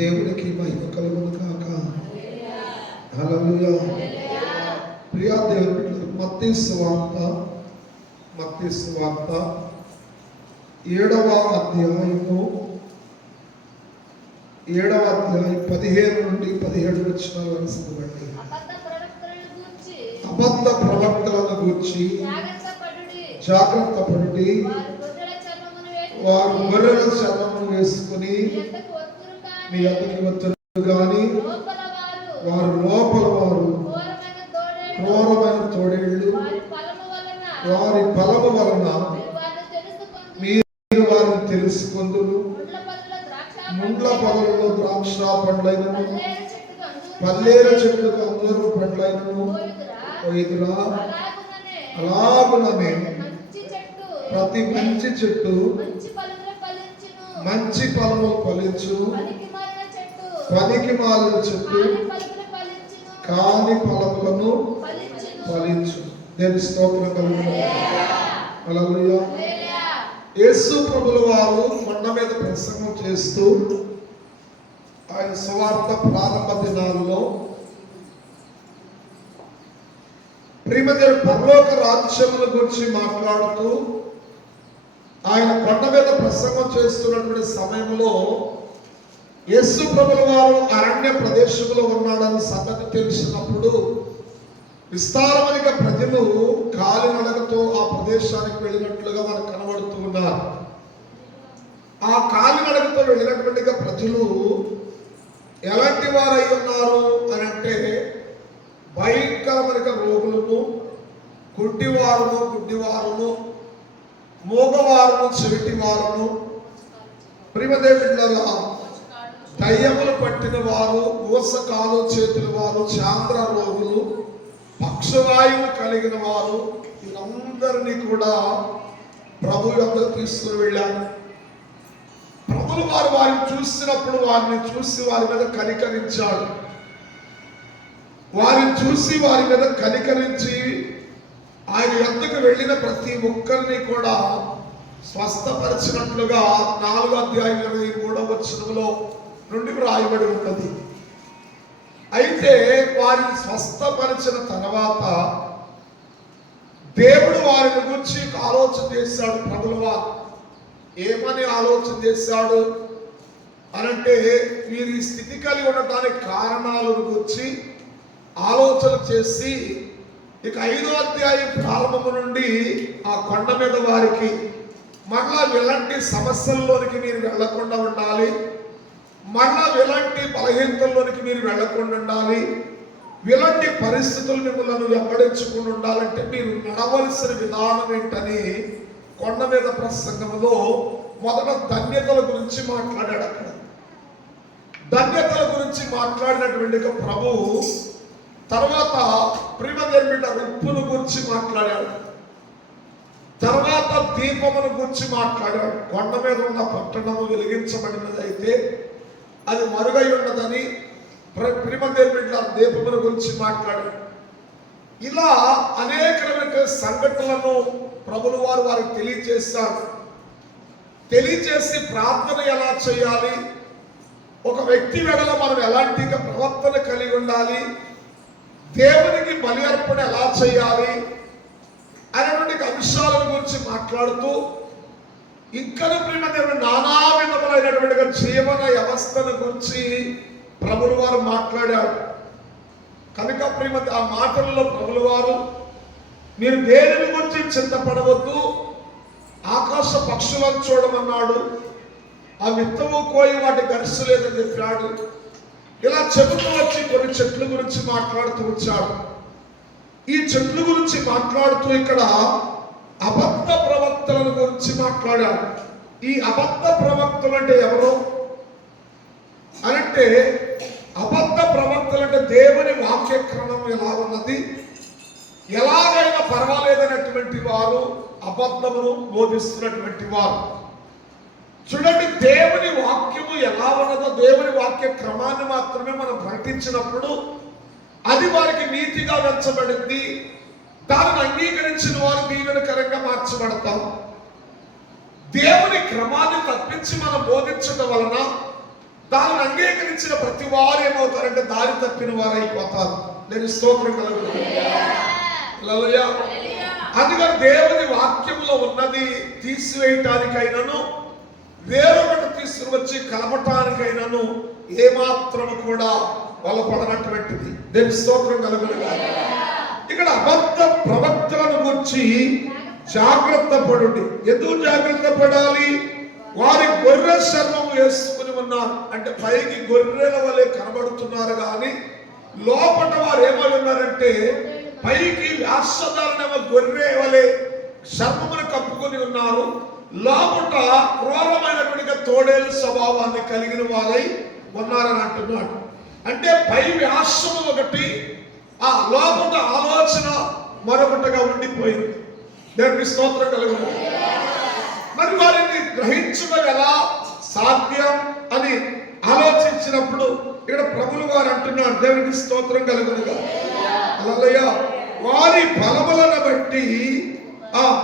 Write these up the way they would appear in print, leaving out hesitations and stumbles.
దేవునికి మహిమ కలుగును కాక. హల్లెలూయా. ప్రియా దేవుని బిడ్డలారా, మత్తయి సువార్త 7వ అధ్యాయము 15 నుండి 17 వచనాలు చదవండి. అబద్ధ ప్రవక్తలను గూర్చి జాగ్రత్త పడుడి. వారు గొర్రెల చర్మమును వేసుకుని మీ యొద్దకు వచ్చును గాని వారు లోపల వారు క్రూరమైన తోడేళ్ళు. వారి ఫలము వలన మీరు వారిని తెలుసుకొందురు. ముండ్ల పొదలలో ద్రాక్ష పండ్లైనను పల్లేర చెట్టుకు అంజూరపు పండ్లైనను పోయిదురా. అలాగుననే ప్రతి మంచి చెట్టు మంచి ఫలములు ఫలించును, పనికి మాలిన చెట్టు కాని ఫలములను ఫలించు. దేవుని స్తోత్రం కలుగును. హల్లెలూయా. యేసు ప్రభుల వారు కొండ మీద ప్రసంగం చేస్తూ ఆయన సువార్త ప్రారంభ దినాల్లో ప్రియమైన పరలోక రాజ్యముల గురించి మాట్లాడుతూ ఆయన కొండ మీద ప్రసంగం చేస్తున్నటువంటి సమయంలో యేసు ప్రభుల వారు అరణ్య ప్రదేశంలో ఉన్నాడని సంగతి తెలిసినప్పుడు విస్తారమైన ప్రజలు కాలినడకతో ఆ ప్రదేశానికి వెళ్ళినట్లుగా మనకు కనబడుతూ ఉన్నారు. ఆ కాలినడకతో వెళ్ళినటువంటి ప్రజలు ఎలాంటి వారై ఉన్నారు అని అంటే భయంకరమైన రోగులను, గుడ్డివారును, మూగవారును, చెవిటివారును, ప్రియదేవుల దయ్యములు పట్టిన వారు, ఊసకాలు చేతుల వారు, చాంద్ర రోగులు, పక్షవాయువు కలిగిన వారు, వీరందరినీ కూడా ప్రభు యొద్దకు తీసుకుని వెళ్ళారు. ప్రభులు వారు వారిని చూసినప్పుడు వారిని చూసి వారి మీద కనికరించాడు. వారిని చూసి వారి మీద కనికరించి ఆయన యొద్దకు వెళ్ళిన ప్రతి ఒక్కరిని కూడా స్వస్థపరిచినట్లుగా 4వ అధ్యాయం 23వ వచనంలో నుండి రాయబడి ఉన్నది. అయితే వారిని స్వస్థపరిచిన తర్వాత దేవుడు వారిని గురించి ఆలోచన చేశాడు. ప్రభుల వారు ఏమని ఆలోచన చేశాడు అనంటే వీరి స్థితి కలిగి ఉండటానికి కారణాలను గురించి ఆలోచన చేసి ఇక 5వ అధ్యాయం ప్రారంభము నుండి ఆ కొండ మీద వారికి మరలా ఎలాంటి సమస్యల్లోనికి మీరు వెళ్లకుండా ఉండాలి, మరలా ఎలాంటి బలహీనతల్లోనికి మీరు వెళ్లకుండా ఉండాలి, ఎలాంటి పరిస్థితులు మిమ్మల్ని వెంబడించకుండా ఉండాలంటే మీరు నడవలసిన విధానం ఏంటని కొండ మీద ప్రసంగంలో మొదట ధన్యతల గురించి మాట్లాడాడు. అక్కడ ధన్యతల గురించి మాట్లాడినటువంటి ప్రభు తర్వాత ప్రియమైన ఉప్పును గురించి మాట్లాడాడు, తర్వాత దీపమును గురించి మాట్లాడాడు. కొండ మీద ఉన్న పట్టణము వెలిగించబడినది అయితే అది మరుగై ఉన్నదని ప్రియమైన దీపముల గురించి మాట్లాడాడు. ఇలా అనేకమైన సంఘటనలను ప్రభులు వారు వారికి తెలియజేశారు. తెలియజేసి ప్రార్థన ఎలా చేయాలి, ఒక వ్యక్తి వెడల మనం ఎలాంటి ప్రవర్తన కలిగి ఉండాలి, దేవునికి బలి అర్పణ ఎలా చేయాలి అనేటువంటి అంశాల గురించి మాట్లాడుతూ ఇంకా ప్రియమైన నానా విధములైనటువంటి జీవన వ్యవస్థల గురించి ప్రభులు వారు మాట్లాడారు. కనుక ప్రియమైన ఆ మాటల్లో ప్రభులు వారు మీరు దేనిని గురించి చింతపడవద్దు, ఆకాశ పక్షులను చూడమన్నాడు, ఆ విత్తము కోయి వాటి గరిసలేదని చెప్పాడు. ఇలా చెబుతూ వచ్చి కొన్ని చెట్ల గురించి మాట్లాడుతూ వచ్చాడు. ఈ చెట్ల గురించి మాట్లాడుతూ ఇక్కడ అబద్ధ ప్రవక్తల గురించి మాట్లాడాడు. ఈ అబద్ధ ప్రవక్తలు అంటే ఎవరు అనంటే అబద్ధ ప్రవక్తలు అంటే దేవుని వాక్యక్రమం ఎలా ఉన్నది, ఎలాగైనా పర్వాలేదనేటువంటి వారు అబద్ధమును బోధిస్తున్నటువంటి వారు. చూడండి, దేవుని వాక్యము ఎలా ఉన్నదో దేవుని వాక్య క్రమాన్ని మాత్రమే మనం ప్రకటించినప్పుడు అది వారికి నీతిగా వెంచబడింది. దానిని అంగీకరించిన వారు దీవెనకరంగా మార్చబడతాం. దేవుని క్రమాన్ని తప్పించి మనం బోధించడం వలన దానిని అంగీకరించిన ప్రతి వారు ఏమవుతారంటే దారి తప్పిన వారు అయిపోతారు. నేను స్తోత్రం కలుగుతుంది. అందుకని దేవుని వాక్యంలో ఉన్నది తీసివేయటానికైనాను వేరొకటి తీసుకువచ్చి కలపటానికైనాను ఏమాత్రము కూడా బలపడనటువంటిది. దేవుని స్తోత్రం కలుగునుగా. ఇక్కడ అబద్ధ ప్రవక్తలను గురించి జాగ్రత్త పడుడి. ఎందుకు జాగ్రత్త పడాలి? వారి గొర్రె చర్మం వేసుకుని ఉన్నారు. అంటే పైకి గొర్రెల వలె కనబడుతున్నారు కానీ లోపల వారు ఏమై ఉన్నారంటే పైకి వేషధారణేమో గొర్రె వలె చర్మమును కప్పుకొని ఉన్నారు. లోపల క్రూరమైనటువంటి తోడేలు స్వభావాన్ని కలిగిన వారై ఉన్నారని అంటున్నాడు. అంటే పై వ్యాసము ఒకటి, ఆ లోపల ఆలోచన మరొకటిగా ఉండిపోయింది. దేవునికి స్తోత్రం కలుగును. మరి వారిని గ్రహించడం ఎలా సాధ్యం అని ఆలోచించినప్పుడు ఇక్కడ ప్రభువు వారు అంటున్నాడు, దేవునికి స్తోత్రం కలుగునుగా. హల్లెలూయా. వారి ఫలములను బట్టి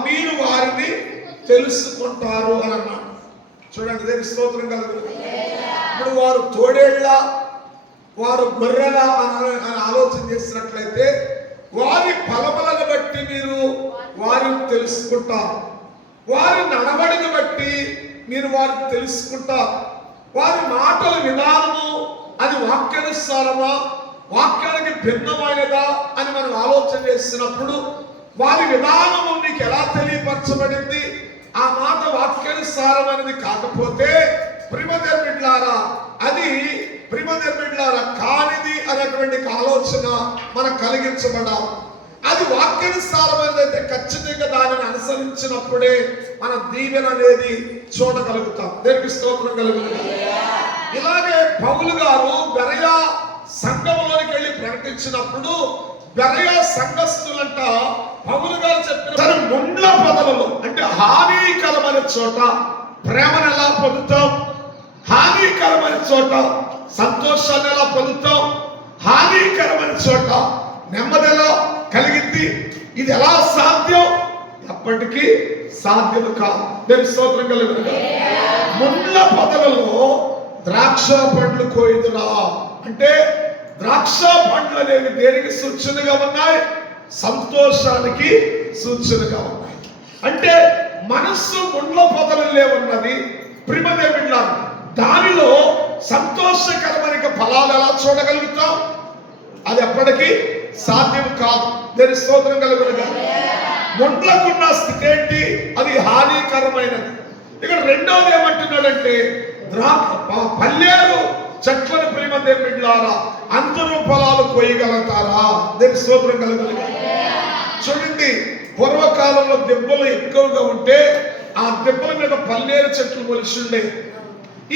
మీరు వారిని తెలుసుకుంటారు అని అన్నాడు. చూడండి, దేవునికి స్తోత్రం కలుగునుగా. ఇప్పుడు వారు తోడేళ్ళ, వారు గొర్రెల అని ఆలోచన చేసినట్లయితే వారి ఫలములను బట్టి మీరు వారిని తెలుసుకుంటారు. వారి నడవడిని బట్టి మీరు వారిని తెలుసుకుంటారు. వారి మాటల విధానము అది వాక్యానుసారమా, వాక్యానికి భిన్నమైనదా అని మనం ఆలోచన చేసినప్పుడు వారి విధానము మీకు ఎలా తెలియపరచబడింది? ఆ మాట వాక్యానుసారమైనది కాకపోతే ప్రియమైన అది కానిది అనేటువంటి ఆలోచన మనకు కలిగించబడాలి. అది వాక్యానుసారమైనది అయితే ఖచ్చితంగా దానిని అనుసరించినప్పుడే మన దీవెన అనేది చూడగలుగుతాం. దేవునికి స్తోత్రం కలుగుతుంది. ఇలాగే పౌలు గారు బెరయ సంఘంలోనికి వెళ్ళి ప్రకటించినప్పుడు బెరయ సంఘస్థులంట పౌలు గారు చెప్పిన తన ముండ్ల పొదలలో, అంటే హానికరమైన చోట ప్రేమను ఎలా పొందుతాం, హానికరమైన చోట సంతోషాన్ని ఎలా పొందుతాం, హానికరమైన చోట నెమ్మది ఎలా కలిగింది, ఇది ఎలా సాధ్యం? ఎప్పటికీ సాధ్యము కాదు. దేవుని స్తోత్రం కలుగునుగా. ముండ్ల పొదలలో ద్రాక్ష పండ్లు కోయుదురా అంటే ద్రాక్ష పండ్లు అనేవి దేనికి సూచనగా ఉన్నాయి? సంతోషానికి సూచనగా ఉన్నాయి. అంటే మనస్సు ముండ్ల పొదలలో ఉన్నది ప్రియమైన దానిలో సంతోషకరమైన ఫలాలు ఎలా చూడగలుగుతాం? అది ఎప్పటికీ సాధ్యం కాదు. దేని స్తోత్రం కలుగునుగా. ముండ్లకున్న స్థితి ఏంటి? అది హానికరమైనది. ఇక్కడ రెండోది ఏమంటున్నాడంటే పల్లేరు చెట్లను ప్రేమ దేవులారా అంతరు ఫలాలు కోయగలుగుతారా? దేని స్తోత్రం కలుగునుగా. చూడండి, పూర్వకాలంలో దెబ్బలు ఎక్కువగా ఉంటే ఆ దెబ్బల మీద పల్లేరు చెట్లు మొలిచి ఉండే.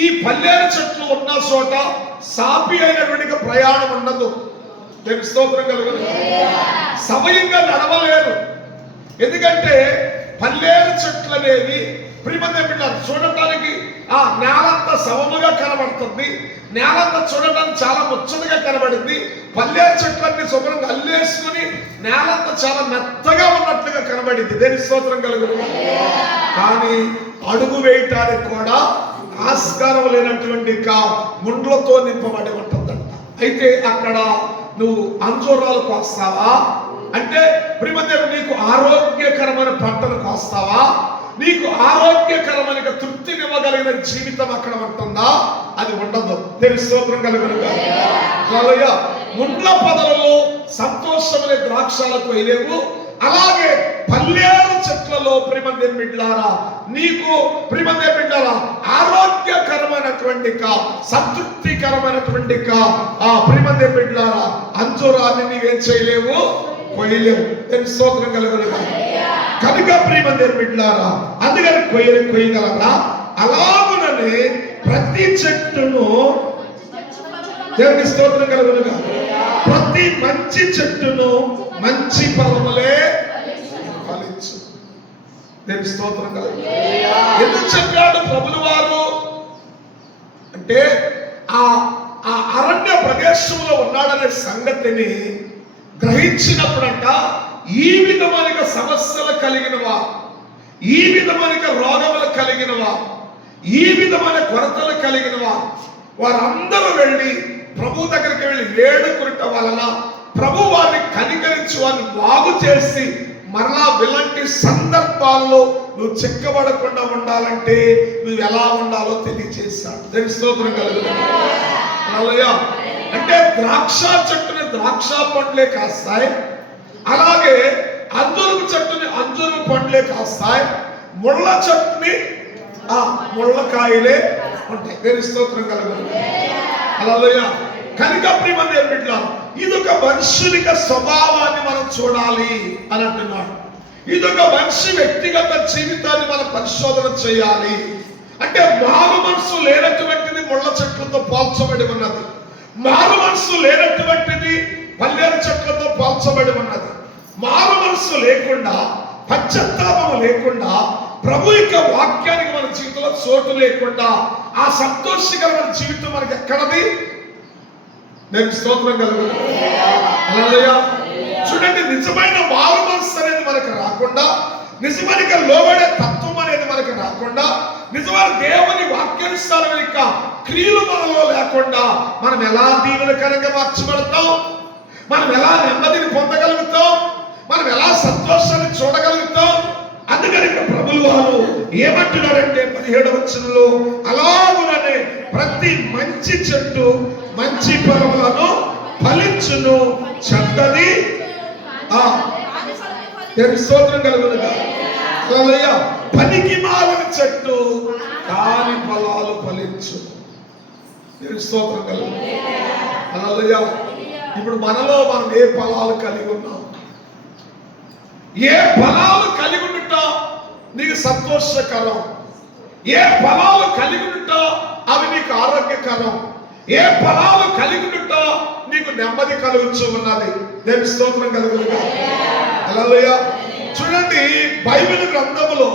ఈ పల్లేరు చెట్లు ఉన్న చోట సాపి అయినటువంటి ప్రయాణం ఉండదు. దేవుని స్తోత్రం కలుగునుగా. సమయంగా నడవలేరు. ఎందుకంటే పల్లేరు చెట్లు అనేవి చూడటానికి ఆ నేలంతా సమముగా కనబడుతుంది. నేలంతా చూడటానికి చాలా ముచ్చటగా కనబడింది. పల్లేరు చెట్లన్నీ శుభ్రంగా అల్లేసుకుని నేలంతా చాలా మెత్తగా ఉన్నట్లుగా కనబడింది. దేని స్తోత్రం కలుగునుగా. కానీ అడుగు వేయటానికి కూడా ఆస్కారం లేనటువంటి ముండ్లతో నింపబడి ఉంటుందంట. అయితే అక్కడ నువ్వు అంజూరాలు కోస్తావా అంటే ప్రియమైన నీకు ఆరోగ్యకరమైన పంటలు కోస్తావా? నీకు ఆరోగ్యకరమైన తృప్తినివ్వగలిగిన జీవితం అక్కడ ఉంటుందా? అది ఉండదు. దేని స్తోత్రం కలుగునుగా. ముండ్ల పొదలలో సంతోషమైన ద్రాక్షాలు కొయ్యలేవు. అలాగే పల్లేరు చెట్లలో ప్రియమైన నీకు ప్రియమైన ఆరోగ్యకరమైనటువంటి సంతృప్తికరమైనటువంటి ప్రియమైన అంజూరాన్ని నీవేం చేయలేవు, కొయ్యలేవు. దేని స్తోత్రం కలుగునుగా. కనుక ప్రియమైన అందుకని కొయ్యగలరా? అలాగుననే ప్రతి చెట్టును దేవుని స్తోత్రం కలుగునుగా. ప్రతి మంచి చెట్టును మంచి ఫలములే ఫలించు. దేవుని స్తోత్రం కలుగునుగా. ఎందుకు చెప్పాడు ప్రభుల వారు అంటే ఆ అరణ్య ప్రదేశంలో ఉన్నాడనే సంగతిని గ్రహించినప్పుడంట ఈ విధమైన సమస్యలు కలిగినవా, ఈ విధమైన రోగములు కలిగినవా, ఈ విధమైన కొరతలు కలిగినవా, వారందరూ వెళ్ళి ప్రభు దగ్గరికి వెళ్ళి వేడుకుట వలన ప్రభు వారిని కనికరించి వారిని బాగు చేసి మరలా ఇలాంటి సందర్భాల్లో నువ్వు చెక్కబడకుండా ఉండాలంటే నువ్వు ఎలా ఉండాలో తెలియజేశాడు. దేవుని స్తోత్రం కలుగుతుంది. హల్లెలూయా. అంటే ద్రాక్ష చెట్టుని ద్రాక్ష పండ్లే కాస్తాయి, అలాగే అంజూరపు చెట్టుని అంజూరపు పండ్లే కాస్తాయి, ముళ్ళ చెట్టుని ముళ్ళకాయలే ఉంటాయి. దేవుని స్తోత్రం కలుగుతుంది. హల్లెలూయా. కనుక ప్రియమైన దేవుని బిడ్డలారా, ఇదొక మనుషునిక స్వభావాన్ని మనం చూడాలి అని అంటున్నాడు. ఇదొక మనిషి వ్యక్తిగత జీవితాన్ని మనం పరిశోధన చేయాలి. అంటే మారు మనసు లేనటువంటిది ముళ్ళ చెట్లతో పోల్చబడి ఉన్నది, మారు మనసు లేనటువంటిది పల్లేరు చెట్లతో పోల్చబడి ఉన్నది. మారు మనసు లేకుండా, పశ్చాత్తాపం లేకుండా, ప్రభు యొక్క వాక్యానికి మన జీవితంలో చోటు లేకుండా ఆ సంతోషకరమైన జీవితం మనకి ఎక్కడది? నేను స్తోత్రం కలుగుతుంది. హల్లెలూయా. చూడండి, నిజమైన మారు మనసు అనేది మనకు రాకుండా, నిజమైన లోబడే తత్వం అనేది మనకు రాకుండా, నిజమైన దేవుని వాక్యానుసారం యొక్క క్రియలు మనలో లేకుండా మనం ఎలా దీవెనకరంగా మార్చబడతాం? మనం ఎలా నెమ్మదిని పొందగలుగుతాం? మనం ఎలా సంతోషాన్ని చూడగలుగుతాం? అందుకని ప్రభువు వారు ఏమంటున్నారంటే 17వ వచనంలో, అలాగుననే ప్రతి మంచి చెట్టు మంచి ఫలములను ఫలించును, చెడ్డది స్తోత్రం కలుగునుగా. హల్లెలూయా. పనికి మాలిన చెట్టు కాని ఫలాలు ఫలించు. స్తోత్రం కలుగును. హల్లెలూయా. ఇప్పుడు మనలో మనం ఏ ఫలాలు కలిగి ఉన్నాం? ఏ ఫలాలు కలిగి ఉంటా నీకు సంతోషకరం? ఏ ఫలాలు కలిగి ఉంటా అవి నీకు ఆరోగ్యకరం? ఏ ఫలాలు కలిగి ఉంటా నీకు నెమ్మది కలుగుతూ ఉన్నది? దేవుని స్తోత్రం కలుగునుగా. హల్లెలూయా. చూడండి, బైబిల్ గ్రంథములో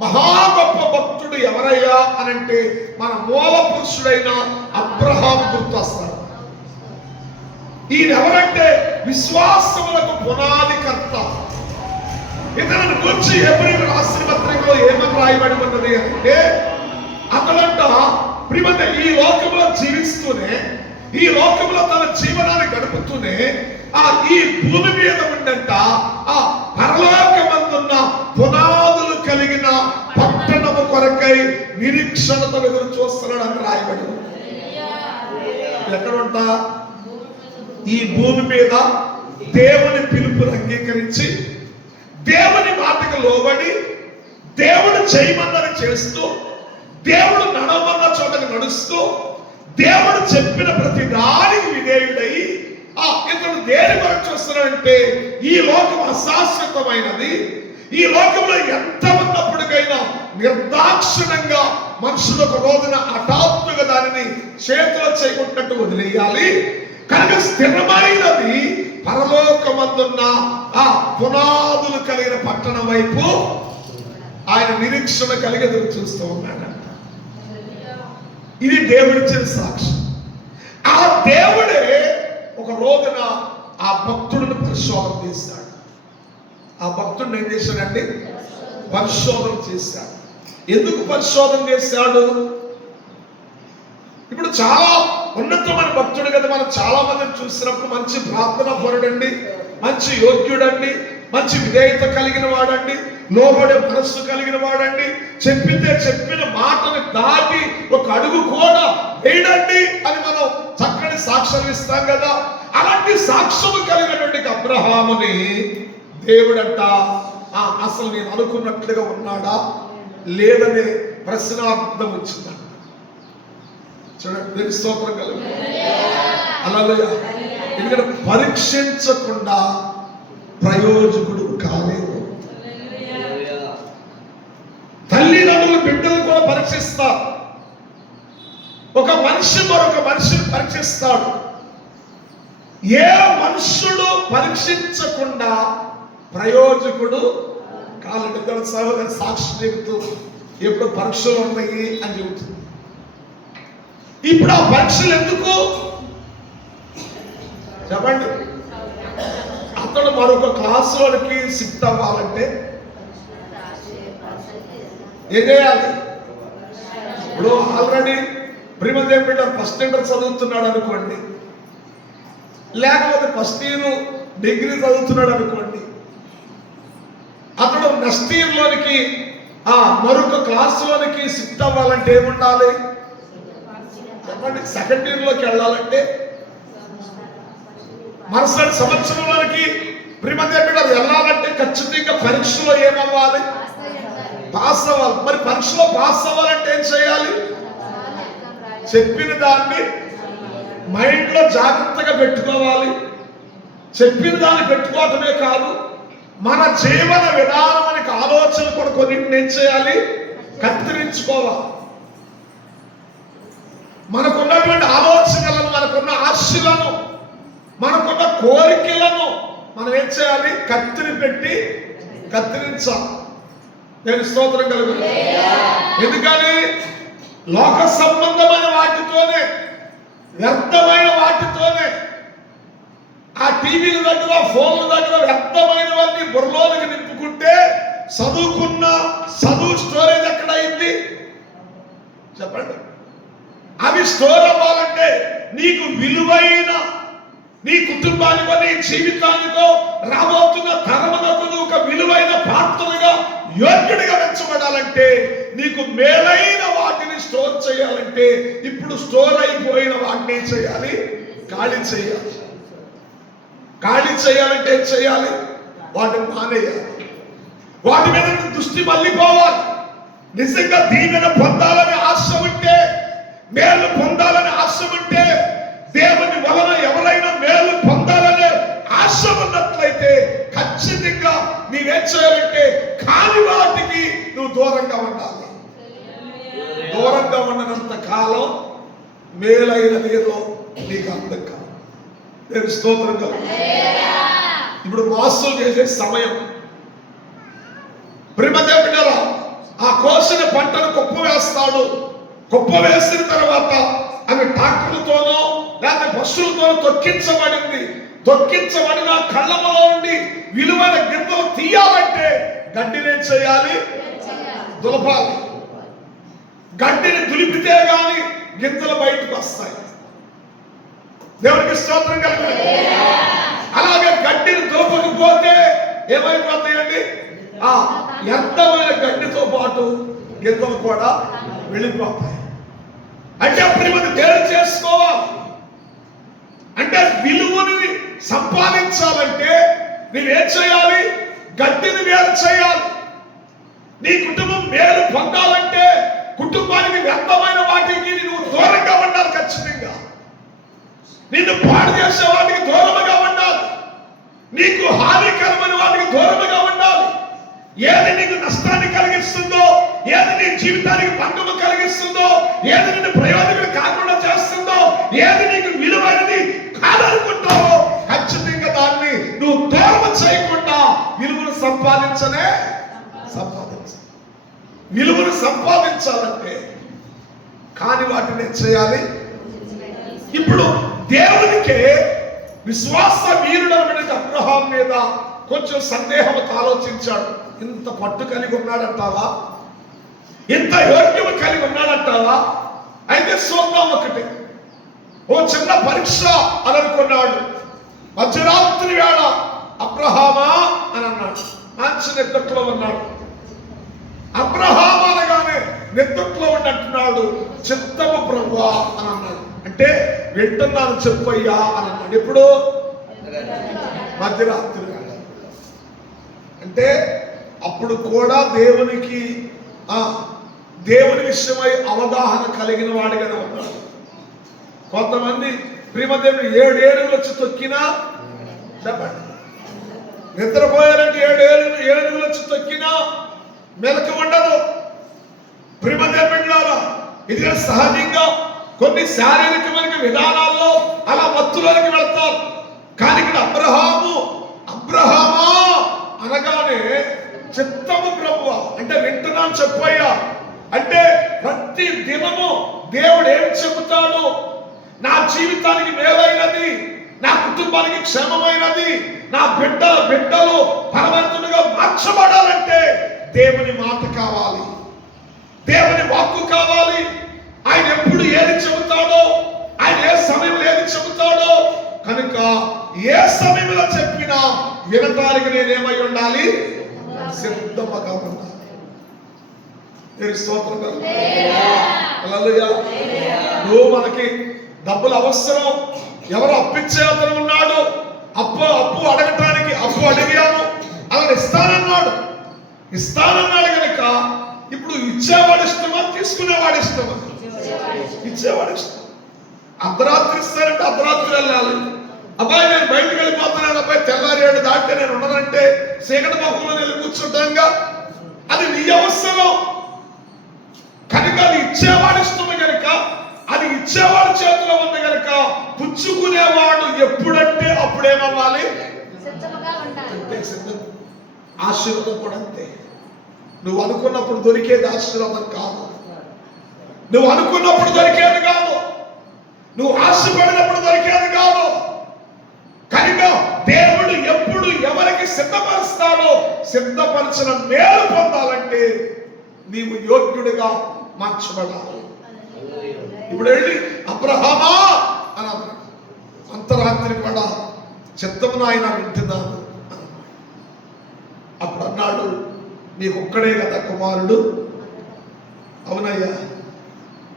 మహా గొప్ప భక్తుడు ఎవరయ్యా అనంటే మన మూల పురుషుడైన అబ్రహాము గుర్తొస్తాడు. ఈయన ఎవరంటే విశ్వాసములకు పునాదికర్త. ఇతను గురించి హెబ్రీయుల రాసిన పత్రికలో ఏమని రాయబడి ఉన్నది అంటే, అతడంట ప్రియమైన ఈ లోకంలో జీవిస్తూనే, ఈ లోకంలో తన జీవనాన్ని గడుపుతూనే ఈ భూమి మీద ఉండంట పరలోకమందున్న పునాదులు కలిగిన పట్టణము కొరకై నిరీక్షణతో ఎదురు చూస్తున్నాడు అని రాయబడి. ఎక్కడ ఉంటా? ఈ భూమి మీద దేవుని పిలుపును అంగీకరించి, దేవుని మాటకు లోబడి, దేవుడు చేయమన్నది చేస్తూ, దేవుడు నడవన్న చోటకి నడుస్తూ, దేవుడు చెప్పిన ప్రతి దానికి విధేయుడై ఇతడు దేని కొరకు చూస్తున్నాడంటే, ఈ లోకం అశాశ్వతమైనది, ఈ లోకంలో ఎంత ఉన్నప్పటికైనా నిర్దాక్షిణ్యంగా మనుషులు ఒక రోజున హఠాత్తుగా దానిని చేతిలో చేయకుంటట్టు వదిలేయాలి. కనుక స్థిరమైనది పరలోకమందున్న పునాదులు కలిగిన పట్టణం వైపు ఆయన నిరీక్షణ కలిగి ఎదురు చూస్తూ ఉన్నాడంట. ఇది దేవుడిచ్చిన సాక్షి. ఆ దేవుడే ఒక రోజున ఆ భక్తుడిని పరిశోధన చేశాడు. ఆ భక్తుడిని ఏం చేశాడండి? పరిశోధన చేశాడు. ఎందుకు పరిశోధన చేశాడు? ఇప్పుడు చాలా ఉన్నతమైన భక్తుడు కదా, మనం చాలా మందిని చూసినప్పుడు మంచి ప్రార్థన పరుడండి, మంచి యోగ్యుడండి, మంచి విధేయత కలిగిన వాడండి, లోబడే మనస్సు కలిగిన వాడండి, చెప్పితే చెప్పిన మాటని దాటి ఒక అడుగు కూడా వేయడండి అని మనం చక్కని సాక్ష్యం ఇస్తాం కదా. అలాంటి సాక్ష్యము కలిగినటువంటి అబ్రహాముని దేవుడంట అసలు నేను అనుకున్నట్లుగా ఉన్నాడా లేదనే ప్రశ్నార్థం వచ్చిందంట. చూడండి, స్తోత్రం కలుగు. హల్లెలూయా. ఎందుకంటే పరీక్షించకుండా ప్రయోజకుడు కాలేదు. తల్లిదండ్రులు బిడ్డలు కూడా పరీక్షిస్తారు. ఒక మనిషి మరొక మనిషిని పరీక్షిస్తాడు. ఏ మనుషుడు పరీక్షించకుండా ప్రయోజకుడు కాలండి. సహోదరి సాక్షి చెబుతూ ఎప్పుడు పరీక్షలు ఉన్నాయి అని చెబుతుంది. ఇప్పుడు ఆ పరీక్షలు ఎందుకు చెప్పండి? అతడు మరొక క్లాసులోకి షిఫ్ట్ అవ్వాలంటే ఏం చేయాలి? ఇప్పుడు ఆల్రెడీ ప్రిమదేవ్ బిడ్డ ఫస్ట్ ఇంటర్ చదువుతున్నాడు అనుకోండి, లేకపోతే ఫస్ట్ ఇయర్ డిగ్రీ చదువుతున్నాడు అనుకోండి, అతడు నెక్స్ట్ ఇయర్ లోనికి మరొక క్లాస్ లోనికి షిఫ్ట్ అవ్వాలంటే ఏముండాలి చెప్పండి? సెకండ్ ఇయర్ లోకి వెళ్ళాలంటే మరుసటి సంవత్సరంలోనికి ప్రిమదేవ్ బిడ్డ వెళ్ళాలంటే ఖచ్చితంగా పరీక్షలో ఏమవ్వాలి? పాస్ అవ్వాలి. మరి పరీక్షలో పాస్ అవ్వాలంటే ఏం చేయాలి? చెప్పిన దాన్ని మైండ్ లో జాగ్రత్తగా పెట్టుకోవాలి. చెప్పిన దాన్ని పెట్టుకోవటమే కాదు, మన జీవన విధానానికి ఆలోచన కూడా కొన్నింటిని ఏం చేయాలి? కత్తిరించుకోవాలి. మనకున్నటువంటి ఆలోచనలను, మనకున్న ఆశలను, మనకున్న కోరికలను మనం ఏం చేయాలి? కత్తిరి పెట్టి కత్తిరించాలి. నేను స్తోత్రం కలుగుతాను. ఎందుకని? లోక సంబంధమైన వాటితోనే, వ్యర్థమైన వాటితోనే, ఆ టీవీల దగ్గర, ఫోన్ల దగ్గర వ్యర్థమైనవన్నీ బుర్రలోనికి నింపుకుంటే చదువుకున్న చదువు స్టోరేజ్ ఎక్కడ అయింది చెప్పండి? అవి స్టోర్ అవ్వాలంటే నీకు విలువైన, నీ కుటుంబానికో నీ జీవితానికో రాబోతున్న తరమునకు ఒక విలువైన పాత్రగా యోగ్యుడిగా వెచ్చబడాలంటే, నీకు మేలైన వాటిని స్టోర్ చేయాలంటే, ఇప్పుడు స్టోర్ అయిపోయిన వాటిని ఏం చేయాలి? ఖాళీ చేయాలి. ఖాళీ చేయాలంటే ఏం చేయాలి? వాటిని మానేయాలి. వాటి మీద దృష్టి మళ్ళీపోవాలి. నిజంగా దీవెన పొందాలని ఆశ ఉంటే, మేలు పొందాలని ఆశ ఉంటే, దేవుని వలన ఎవరైనా మేలు పొందాలనే ఆశ ఉన్నట్లయితే ఖచ్చితంగా నీవేం చేయాలంటే కాని వాటికి నువ్వు దూరంగా ఉండాలి. దూరంగా ఉన్నంత కాలం మేలైనది ఏదో నీకు అందం కాదు. నేను స్తోత్రం కాదు. ఇప్పుడు మోసం చేసే సమయం. ప్రిమదేవ్ బిడ్డల ఆ కోసిన పంటను కుప్ప వేస్తాడు. కుప్ప వేసిన తర్వాత అవి ట్రాక్టర్లతోనో లేకపోతే బస్సులతోనో తొక్కించబడింది. తొక్కించబడిన కళ్ళలో నుండి విలువైన గింజలు తీయాలంటే గడ్డిని ఏం చేయాలి? దులపాలి. గడ్డిని దులిపితే గాని గింజలు బయటకు వస్తాయి. దేవునికి స్తోత్రం కలుగుతుంది. అలాగే గడ్డిని దులపకపోతే ఏమైపోతాయండి? వ్యర్థమైన గడ్డితో పాటు గింజలు కూడా వెళ్ళిపోతాయి. అంటే అప్పుడు మనం వేరు చేసుకోవాలి. అంటే విలువని సంపాదించాలంటే నువ్వేం చేయాలి? గడ్డిని వేరు చేయాలి. నీ కుటుంబం మేలు పొందాలంటే కుటుంబానికి వ్యర్థమైన వాటికి నువ్వు దూరంగా ఉండాలి. ఖచ్చితంగా నిన్ను పాడు చేసే వాటికి దూరంగా ఉండాలి. నీకు హానికరమైన వాటికి దూరంగా ఉండాలి. ఏది నీకు నష్టాన్ని కలిగిస్తుందో, ఏది నీ జీవితానికి పండుగ కలిగిస్తుందో, ఏది నిన్ను ప్రయోజనం కాకుండా చేస్తుందో, ఏది నీకు విలువైనది కాదనుకుంటావో ఖచ్చితంగా దాన్ని నువ్వు దూరం చేయకుండా విలువను సంపాదించాలి. విలువను సంపాదించాలంటే కాని వాటిని చేయాలి. ఇప్పుడు దేవునికే విశ్వాస వీరుడైన అబ్రహాం మీద కొంచెం సందేహంతో ఆలోచించాడు. ఇంత పట్టు కలిగి ఉన్నాడంటావా? ఇంత యోగ్యము కలిగి ఉన్నాడంటావా? అయితే చూద్దాం ఒకటి, ఓ చిన్న పరీక్ష అని అనుకున్నాడు. మధ్యరాత్రి వేళ అబ్రహామా అని అన్నాడు. మంచి నిద్రలో ఉన్నాడు. అబ్రహాం అనగానే నిద్రలో ఉన్నట్టున్నాడు. చిత్తము ప్రభువా అని అన్నాడు. అంటే వింటున్నాను చెప్పయ్యా అని అన్నాడు. ఎప్పుడు? మధ్యరాత్రి వేళ. అంటే అప్పుడు కూడా దేవుని విషయమై అవగాహన కలిగిన వాడిగానే ఉన్నాడు. కొంతమంది ప్రియమదేవుడు 7 ఏనుగులు వచ్చి తొక్కినా చెప్పండి, నిద్రపోయారంటే 7 ఏనుగులు వచ్చి తొక్కినా మెలకు ఉండదు. ప్రియమదేవులారా, ఇది సహజంగా కొన్ని శారీరకమైన విధానాల్లో అలా మత్తులోనికి వెళ్తారు. కానీ ఇక్కడ అబ్రహామా అనగానే చిత్తము ప్రభువా అంటే వింటున్నాను చెప్పయ్యా. అంటే ప్రతి దినము దేవుడు ఏం చెబుతాడు? నా జీవితానికి మేలైనది, నా కుటుంబానికి క్షేమమైనది, నా బిడ్డలు పరవంతులుగా మార్చబడాలంటే దేవుని మాట కావాలి, దేవుని వాక్కు కావాలి. ఆయన ఎప్పుడు ఏది చెబుతాడో, ఆయన ఏ సమయంలో ఏది చెబుతాడో, కనుక ఏ సమయంలో చెప్పినా వినటానికి నేనేమై ఉండాలి? సిద్ధముగా ఉండాలి. స్తోత్రం కలుగుతుంది. హల్లెలూయా. నువ్వు మనకి డబ్బులు అవసరం, ఎవరు అప్పిచ్చే అతను ఉన్నాడు, అప్పు అడగటానికి అప్పు అడిగాను, అలా ఇస్తానన్నాడు కనుక ఇప్పుడు ఇచ్చేవాడు ఇష్టమా, తీసుకునేవాడు ఇష్టమా? ఇచ్చేవాడు ఇష్టం. అర్ధరాత్రి ఇస్తారంటే అర్ధరాత్రి వెళ్ళాలి. అబ్బాయి నేను బయటకు వెళ్ళిపోతున్నాను, అబ్బాయి తెల్లారి 7 దాటితే నేను ఉండనంటే చీకటి మొహంలో వెళ్ళి కూర్చుంటాంగా, అది నీ అవసరం కనుక అది ఇచ్చేవాడు ఇష్టమే కనుక, అది ఇచ్చేవాడు చేతిలో ఉంది కనుక పుచ్చుకునేవాడు ఎప్పుడంటే అప్పుడేమవ్వాలి? ఆశీర్వాదం కూడా అంతే. నువ్వు అనుకున్నప్పుడు దొరికేది ఆశీర్వాదం కాదు, నువ్వు అనుకున్నప్పుడు దొరికేది కాదు, నువ్వు ఆశపడినప్పుడు దొరికేది కాదు. కనుక దేవుడు ఎప్పుడు ఎవరికి సిద్ధపరుస్తాడో, సిద్ధపరిచిన మేలు పొందాలంటే నీవు యోగ్యుడిగా మార్చబడాలి. ఇప్పుడు వెళ్ళి అబ్రహామా అని అన్నాడు. అంతరాత్రి కూడా చిత్తమును ఆయన వింటున్నాను అన్నాడు. అప్పుడు అన్నాడు, నీకొక్కడే కదా కుమారుడు? అవునయ్యా,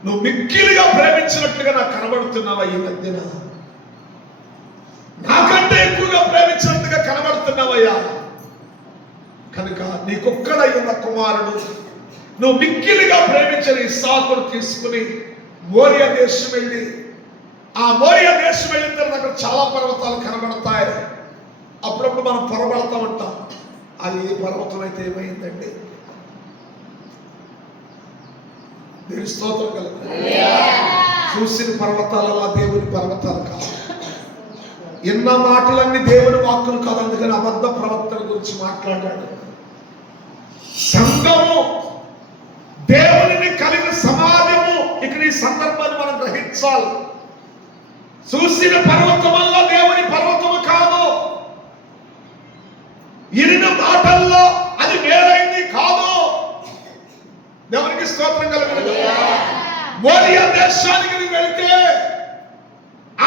నువ్వు మిక్కిలిగా ప్రేమించినట్లుగా నాకు కనబడుతున్నావా ఈ మధ్యన? నాకంటే ఎక్కువగా ప్రేమించినట్టుగా కనబడుతున్నావయ్యా. కనుక నీకొక్కడై ఉన్న కుమారుడు, నువ్వు మిక్కిలిగా ప్రేమించిన ఇస్సాకును తీసుకుని మోరియా దేశం వెళ్ళి, ఆ మోరియా దేశం వెళ్ళిన తర్వాత అక్కడ చాలా పర్వతాలు కనబడతాయి. అప్పుడప్పుడు మనం పొరబడతా ఉంటాం, అది ఏ పర్వతం అయితే ఏమైందండి? దేవుని స్తోత్రం కలుగుతుంది. చూసిన పర్వతాలలా దేవుని పర్వతాలు కాదు. ఎన్న మాటలన్నీ దేవుని వాక్కులు కాదు. అందుకని అబద్ధ ప్రవక్తల గురించి మాట్లాడాడు. సంఘము, దేవునిని కలిగిన సమాజము, ఇక్కడ ఈ సందర్భాన్ని మనం గ్రహించాలి. చూసిన పర్వతమల్లా దేవుని పర్వతము కాదు, ఇరిన మాటల్లో అది వేరైంది కాదు. దేవునికి స్తోత్రం కలుగును. మోరియా దేశానికి వెళితే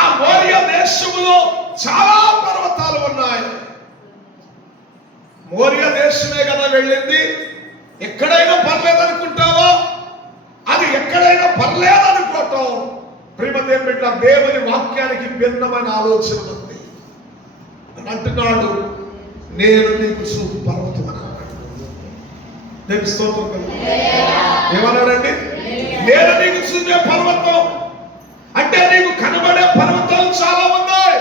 ఆ మోరియా దేశములో చాలా పర్వతాలు ఉన్నాయి. మోరియా దేశమే కదా వెళ్ళింది. ఎక్కడైనా పర్లేదు అనుకుంటావో, అది ఎక్కడైనా పర్లేదు అనుకోవటం ప్రియమైన బిడ్డ, దేవుని వాక్యానికి భిన్నమైన ఆలోచన ఉంది. అంటున్నాడు, నేను నీకు చూపు పర్వతం అన్నాడు. నేను స్తోత్రం కలుగుతుంది. ఏమన్నాడండి? నేను నీకు చూపే పర్వతం అంటే నీకు కనబడే పర్వతాలు చాలా ఉన్నాయి,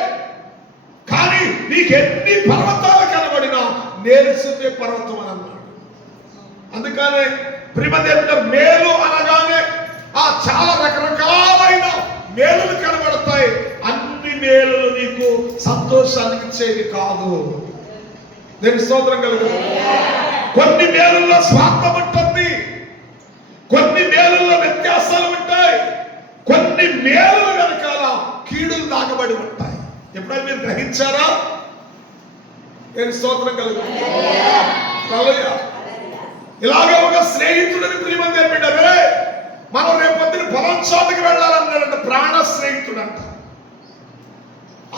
కానీ నీకు ఎన్ని పర్వతాలు కనబడినా నేను చూపే పర్వతం అని అన్నాడు. అందుకనే ప్రియమైన మేలు అనగానే ఆ చాలా రకరకాలైన మేలులు కనబడతాయి. అన్ని మేలులు నీకు సంతోషాన్ని ఇచ్చేవి కాదు. నేను స్తోత్రం కలుగుతుంది. కొన్ని మేలుల్లో స్వార్థం ఉంటుంది, కొన్ని మేలుల్లో వ్యత్యాసాలు ఉంటాయి, కొన్ని మేలుల వెనకాల కీడులు దాగబడి ఉంటాయి. ఎప్పుడైనా మీరు గ్రహించారా? నేను స్తోత్రం కలుగుతుంది. ఇలాగే ఒక స్నేహితుడిని ప్రియమైన బిడ్డరే, మనం రేపొద్దున పొలం చోటకి వెళ్ళాలన్నాడంట. ప్రాణ స్నేహితుడు అంట.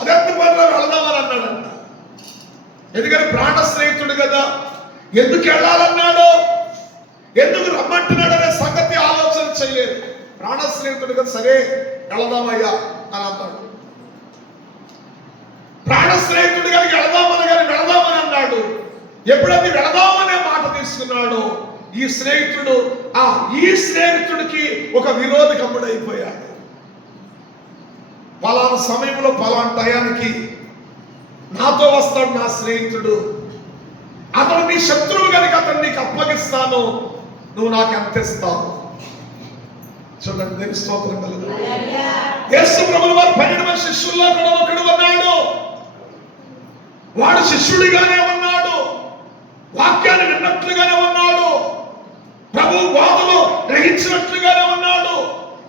అదెంత పనిలో వెళదామని అన్నాడంట. ఎందుకని ప్రాణ స్నేహితుడు కదా. ఎందుకు వెళ్ళాలన్నాడు, ఎందుకు రమ్మంటున్నాడు అనే సంగతి ఆలోచన చేయలేదు. ప్రాణ స్నేహితుడు కదా, సరే వెళదామయ్యా అని అన్నాడు. ప్రాణ స్నేహితుడు కనుక వెళదామని అన్నాడు. ఎప్పుడైతే వెళదామనే మాట తీసుకున్నాడో ఈ స్నేహితుడికి ఒక విరోధకముడైపోయాడు. పలానా సమయంలో పలానా టయానికి నాతో వస్తాడు నా స్నేహితుడు, అతను నీ శత్రువు కనుక అతను నీకు అప్పగిస్తాను, నువ్వు నాకు ఎంత ఇస్తావు? చూడండి, దేవుని స్తోత్రం కలుగుతుంది. యేసు ప్రభువు వారు 12 మంది శిష్యుల్లో కూడా ఒకడు ఉన్నాడు. వాడు శిష్యుడిగానే ఉన్నాడు, వాక్యాన్ని విన్నట్లుగానే ఉన్నాడు, ప్రభు బోధను గ్రహించినట్లుగానే ఉన్నాడు,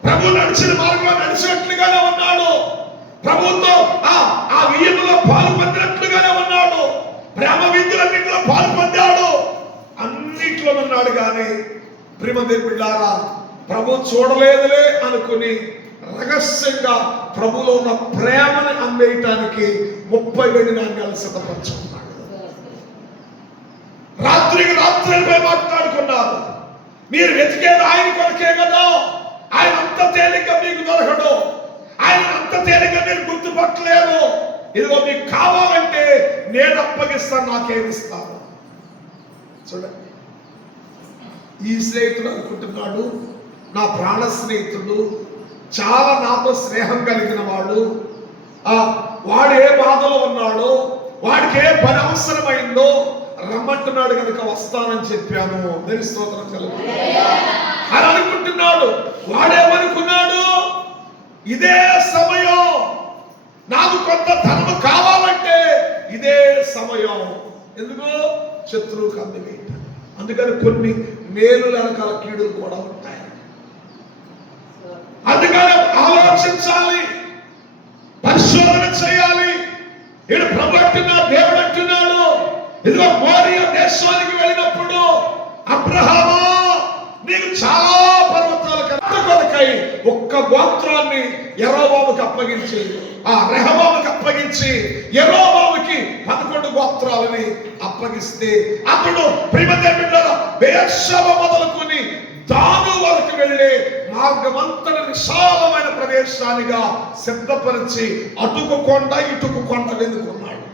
ప్రభు నడిచిన మార్గంలో నడిచినట్లుగానే ఉన్నాడు, ప్రభుతో ఆ వియ్యములో పాలు పొందినట్లుగానే ఉన్నాడు, ప్రేమ విందులన్నింటిలో పాలు పొందాడు, అన్నిట్లో ఉన్నాడు. కానీ ప్రియమైన బిడ్డలారా, ప్రభు చూడలేదులే అనుకుని రహస్యంగా ప్రభులో ఉన్న ప్రేమను అమ్మేయటానికి 30 వెండి నాణ్యాలు సిద్ధపరచుకున్నాడు. రాత్రికి రాత్రిపై మాట్లాడుకున్నారు. మీరు వెతికేది ఆయన కొరకే కదా, ఆయన అంత తేలిక మీకు దొరకడు, ఆయన అంత తేలిక మీరు గుర్తుపట్టలేరు. ఇదిగో మీకు కావాలంటే నేను అప్పగిస్తాను, నాకేమిస్తాను. చూడండి, ఈ స్నేహితుడు అనుకుంటున్నాడు నా ప్రాణ స్నేహితుడు, చాలా నాతో స్నేహం కలిగిన వాడు, వాడు ఏ బాధలో ఉన్నాడో, వాడికి ఏ పని అవసరమైందో రమ్మంటున్నాడు కనుక వస్తానని చెప్పాను. దేని స్తోత్రం కలుగు అని అనుకుంటున్నాడు. వాడేమనుకున్నాడు, ఇదే సమయం, నాకు కొంత ధనము కావాలంటే ఇదే సమయం. ఎందుకు? శత్రువు కందివేట. అందుకని కొన్ని మేలు వెనకాల కీడులు కూడా ఉంటాయి. అందుకని ఆలోచించాలి, పరిశోధన చేయాలి. ఈడు ప్రభు అంటున్నాడు, దేవుడు అంటున్నాడు, ఇదిగో మోరియా దేశానికి వెళ్ళినప్పుడు అబ్రహామా నీకు చాలా పర్వతాలు కొరకై ఒక్క గోత్రాన్ని యెరోబాముకి అప్పగించి, ఆ రెహబాముకి అప్పగించి యెరోబాముకి 11 గోత్రాలని అప్పగిస్తే అతడు ప్రియమైన బెయేర్షెబా మొదలుకొని దాను వరకు వెళ్ళే మార్గమంతటి విశాలమైన ప్రదేశానిగా సిద్ధపరిచి అటుకు కొండ ఇటుకు కొండ వెనుకున్నాడు.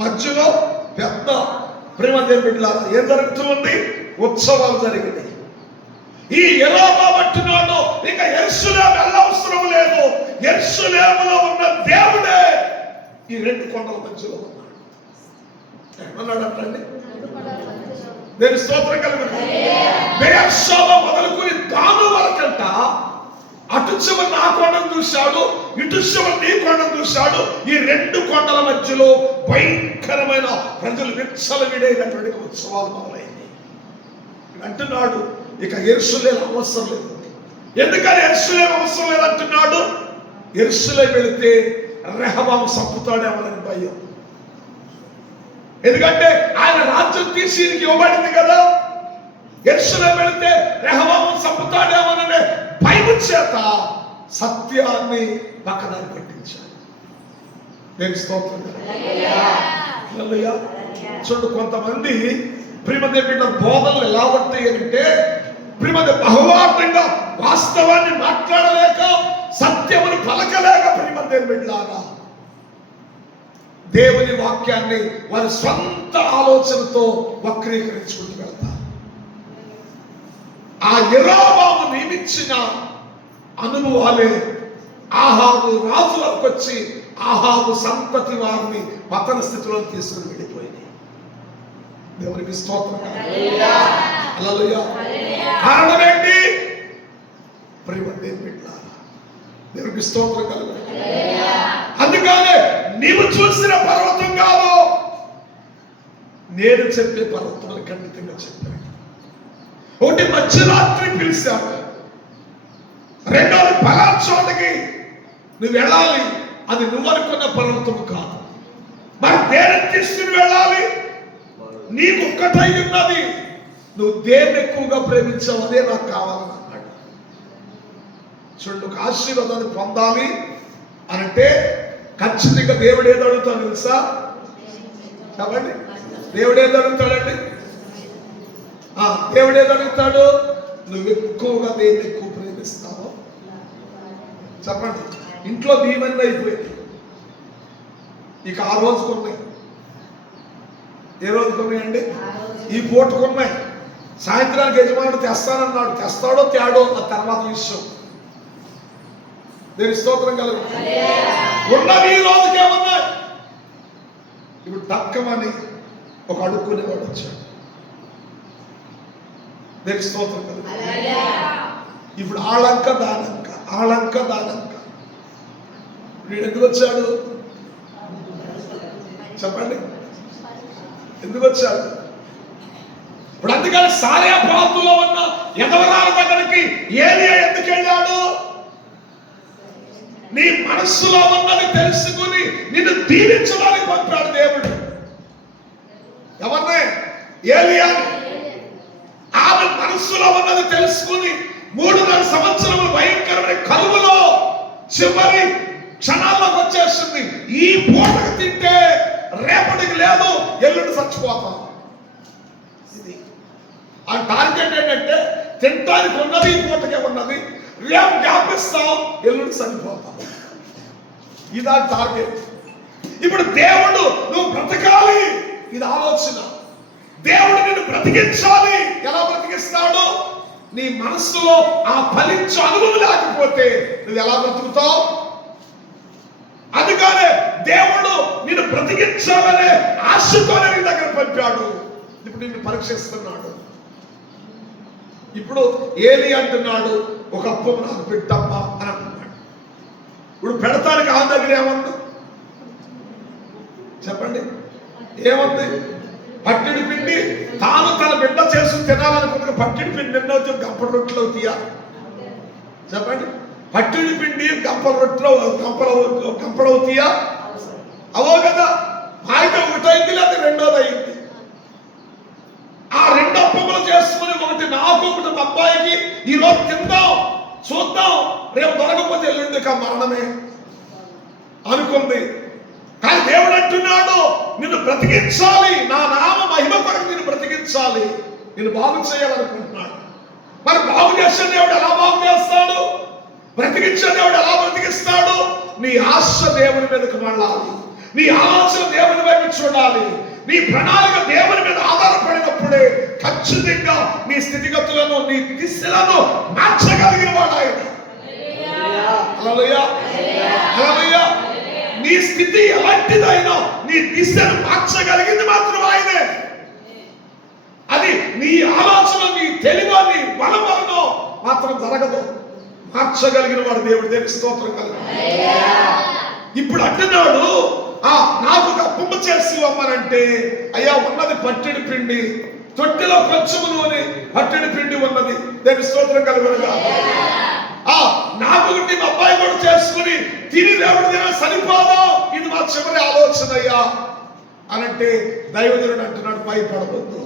మధ్యలో పెద్ద ప్రేమ ఏం జరుగుతుంది? ఉత్సవాలు జరిగినాయి. ఈ యెరోబాము అంటున్నాడు, ఇక యెరూషలేము వెళ్ళవసరం లేదు, యెరూషలేములో ఉన్న దేవుడే ఈ 2 కొండల మధ్యలో ఉన్నాడు. ఏమన్నాడు అంటండి? నేను స్తోత్రం కలుగుతుంది. బెయేర్షెబా మొదలుకొని దాను వరకంట అటు చివరి ఆ కొండను చూశాడు, ఇటు చివరి నీ కొండను చూశాడు. ఈ 2 కొండల మధ్యలో భయంకరమైన ప్రజలు విచ్చలవిడైనటువంటి ఉత్సవాలు మొదలైంది. అంటున్నాడు ఇక యెరూషలేము అవసరం లేదు. ఎందుకని యెరూషలేము అవసరం లేదు అంటున్నాడు? యెరూషలేము వెళితే రెహబాము చంపుతాడేమోనని భయం. ఎందుకంటే ఆయన రాజ్యం తీసికి ఇవ్వబడింది కదా. యెరూషలేము వెళితే రెహబాము చంపుతాడేమోననే భయం చేత సత్యాన్ని పక్కదారి పట్టించాడు. నేను స్తోత్రం. హల్లెలూయా. చూడు, కొంతమంది ప్రియమైన బోధనలు ఎలా ఉంటాయి అంటే, ప్రియమైన బహువార్తంగా వాస్తవాన్ని మాట్లాడలేక, సత్యమును పలకలేక ప్రియమైన బిడ్డలారా దేవుని వాక్యాన్ని వారి స్వంత ఆలోచనతో వక్రీకరించుకుంటూ వెళ్తారు. ఆ యెరోబాము నియమించిన అనుభవాలే ఆహాబు రాజులకు వచ్చి ఆహాబు సంతతి వారిని పతన స్థితిలో తీసుకుని వెళ్ళిపోయింది. దేవునికి స్తోత్రం. హల్లెలూయా. కారణం ఏంటి? దేవునికి స్తోత్రం కలుగు. అందుకనే నీవు చూసిన పర్వతం కాదు, నేను చెప్పే పర్వతం అని ఖండితంగా చెప్పాను. ఒకటి మధ్యరాత్రి పిలిచాడు, రెండోది పలానా చోటకి నువ్వు వెళ్ళాలి, అది నువ్వు అనుకున్న పర్వతం కాదు. మరి దేని తీసుకుని వెళ్ళాలి? నీకు ఒక్కటై ఉన్నది, నువ్వు దేన్ని ఎక్కువగా ప్రేమించావు అదే నాకు కావాలని అన్నాడు. చూడు, ఒక ఆశీర్వాదాన్ని పొందాలి అంటే ఖచ్చితంగా దేవుడు ఏది అడుగుతాడు తెలుసా? చెప్పండి, దేవుడు ఏది అడుగుతాడండి? దేవుడు ఏది అడుగుతాడు? నువ్వు ఎక్కువగా దేన్ని ఎక్కువ ప్రేమిస్తావో చెప్పండి. ఇంట్లో భీమన్ని అయిపోయింది, ఇక ఆ రోజుకున్నాయి. ఏ రోజుకున్నాయండి? ఈ పూటకున్నాయి. సాయంత్రానికి యజమానుడు తెస్తానన్నాడు, తెస్తాడో తేడో ఆ తర్వాత విషయం. దేని స్తోత్రం కలుగు. ఉన్నవి ఈ రోజుకే ఉన్నాయి. ఇప్పుడు తక్కమని ఒక అడుక్కునేవాడు వచ్చాడు. దేని స్తోత్రం కలుగు. ఇప్పుడు ఆళంక దానంక, ఆళంక దానంక. వీడు ఎందుకు వచ్చాడు చెప్పండి? ఎందుకు వచ్చాడు? ఇప్పుడు అందుకని సారియా ప్రాంతంలో ఉన్న యెహోవా దగ్గరికి ఏలియా ఎందుకు వెళ్ళాడు? నీ మనస్సులో ఉన్నది తెలుసుకుని నిన్ను దీవించడానికి పంపాడు దేవుడు. ఎవరినే? ఏలియాని. ఆమె మనస్సులో ఉన్నది తెలుసుకుని 3.5 సంవత్సరములు భయంకరమైన కరువులో చివరి క్షణాల్లోకి వచ్చేస్తుంది. ఈ పూటకు తింటే రేపటికి లేదు, ఎల్లుండి చచ్చిపోతాం. ఇది ఆ టార్గెట్ ఏంటంటే తినడానికి ఉన్నది ఈ పూటకే ఉన్నది, రేపు జ్ఞాపిస్తాం, ఎల్లుండి చనిపోతాం. ఇదా టార్గెట్. ఇప్పుడు దేవుడు నువ్వు బ్రతకాలి, ఇది ఆలోచన. దేవుడు నిన్ను బ్రతికించాలి. ఎలా బ్రతికిస్తాడు? నీ మనస్సులో ఆ ఫలించు అనుభవం లేకపోతే నువ్వు ఎలా బ్రతుకుతావు? అందుకనే దేవుడు నిన్ను బ్రతికించాలనే ఆశతోనే నీ దగ్గర పంపాడు. ఇప్పుడు నిన్ను పరీక్షిస్తున్నాడు. ఇప్పుడు ఏలి అంటున్నాడు, ఒక అప్పం నాకు పెట్టమ్మా అని అంటున్నాడు. ఇప్పుడు పెడతానికి ఆ దగ్గర ఏమన్నా చెప్పండి, ఏముంది? పట్టిడి పిండి. తాను తన బిడ్డ చేసి తినాలనుకున్న పట్టిడి పిండి ఎన్నో గంపల రొట్టెలు అవుతాయా? చెప్పండి. పట్టిడి పిండి గంపల రొట్టెలు గంపలు అవుతాయా? అవో కదా. అయితే ఒకటైంది లేదా రెండోది అయింది. ఆ 2 అప్పములు చేసుకుని ఒకటి నాకు ఒకటి మా అబ్బాయికి ఈ రోజు తిందాం, చూద్దాం, రేపు దొరకపోతే ఎల్లుండి మరణమే అనుకుంది. కానీ దేవుడు అంటున్నాడు, నిన్ను బ్రతికించాలి, నా నామ మహిమ కొరకు నిన్ను బ్రతికించాలి, నిన్ను బాగు చేయాలనుకుంటున్నాడు. మరి బాగు చేసే దేవుడు ఎలా బాగు చేస్తాడు? బ్రతికించే దేవుడు ఎలా బ్రతికిస్తాడు? నీ ఆశ దేవుని మీదకు మళ్ళాలి, నీ ఆలోచన దేవుని వైపు చూడాలి, నీ ప్రణాళిక దేవుని మీద ఆధారపడినప్పుడే ఖచ్చితంగా నీ స్థితిగతులను, నీ దిశలను మార్చగలిగిన వాడు ఆయన. హల్లెలూయా, హల్లెలూయా. నీ స్థితి ఎలాంటిదైనా నీ దిశను మార్చగలిగింది మాత్రం ఆయనే. అది నీ ఆలోచన, నీ తెలివ, నీ బలం వలన మాత్రం జరగదు. మార్చగలిగిన వాడు దేవుడు. దేవుని స్తోత్రం కలుగును. ఇప్పుడు అంటున్నాడు, నాకు ఒక అప్పమ్మ చేసి ఇవ్వమనంటే, అయ్యా ఉన్నది పట్టెడి పిండి, తొట్టెలో కొంచెము నూనె, పట్టెడి పిండి ఉన్నది. దేవుని స్తోత్రం కలుగునుగా. నాకు ఒకటి మా అబ్బాయి కూడా చేసుకుని తిని దేవుడి దగ్గర సరిపోదా, ఇది మా చివరి ఆలోచన అయ్యా అనంటే, దైవజనుడు అంటున్నాడు, భయపడవద్దు,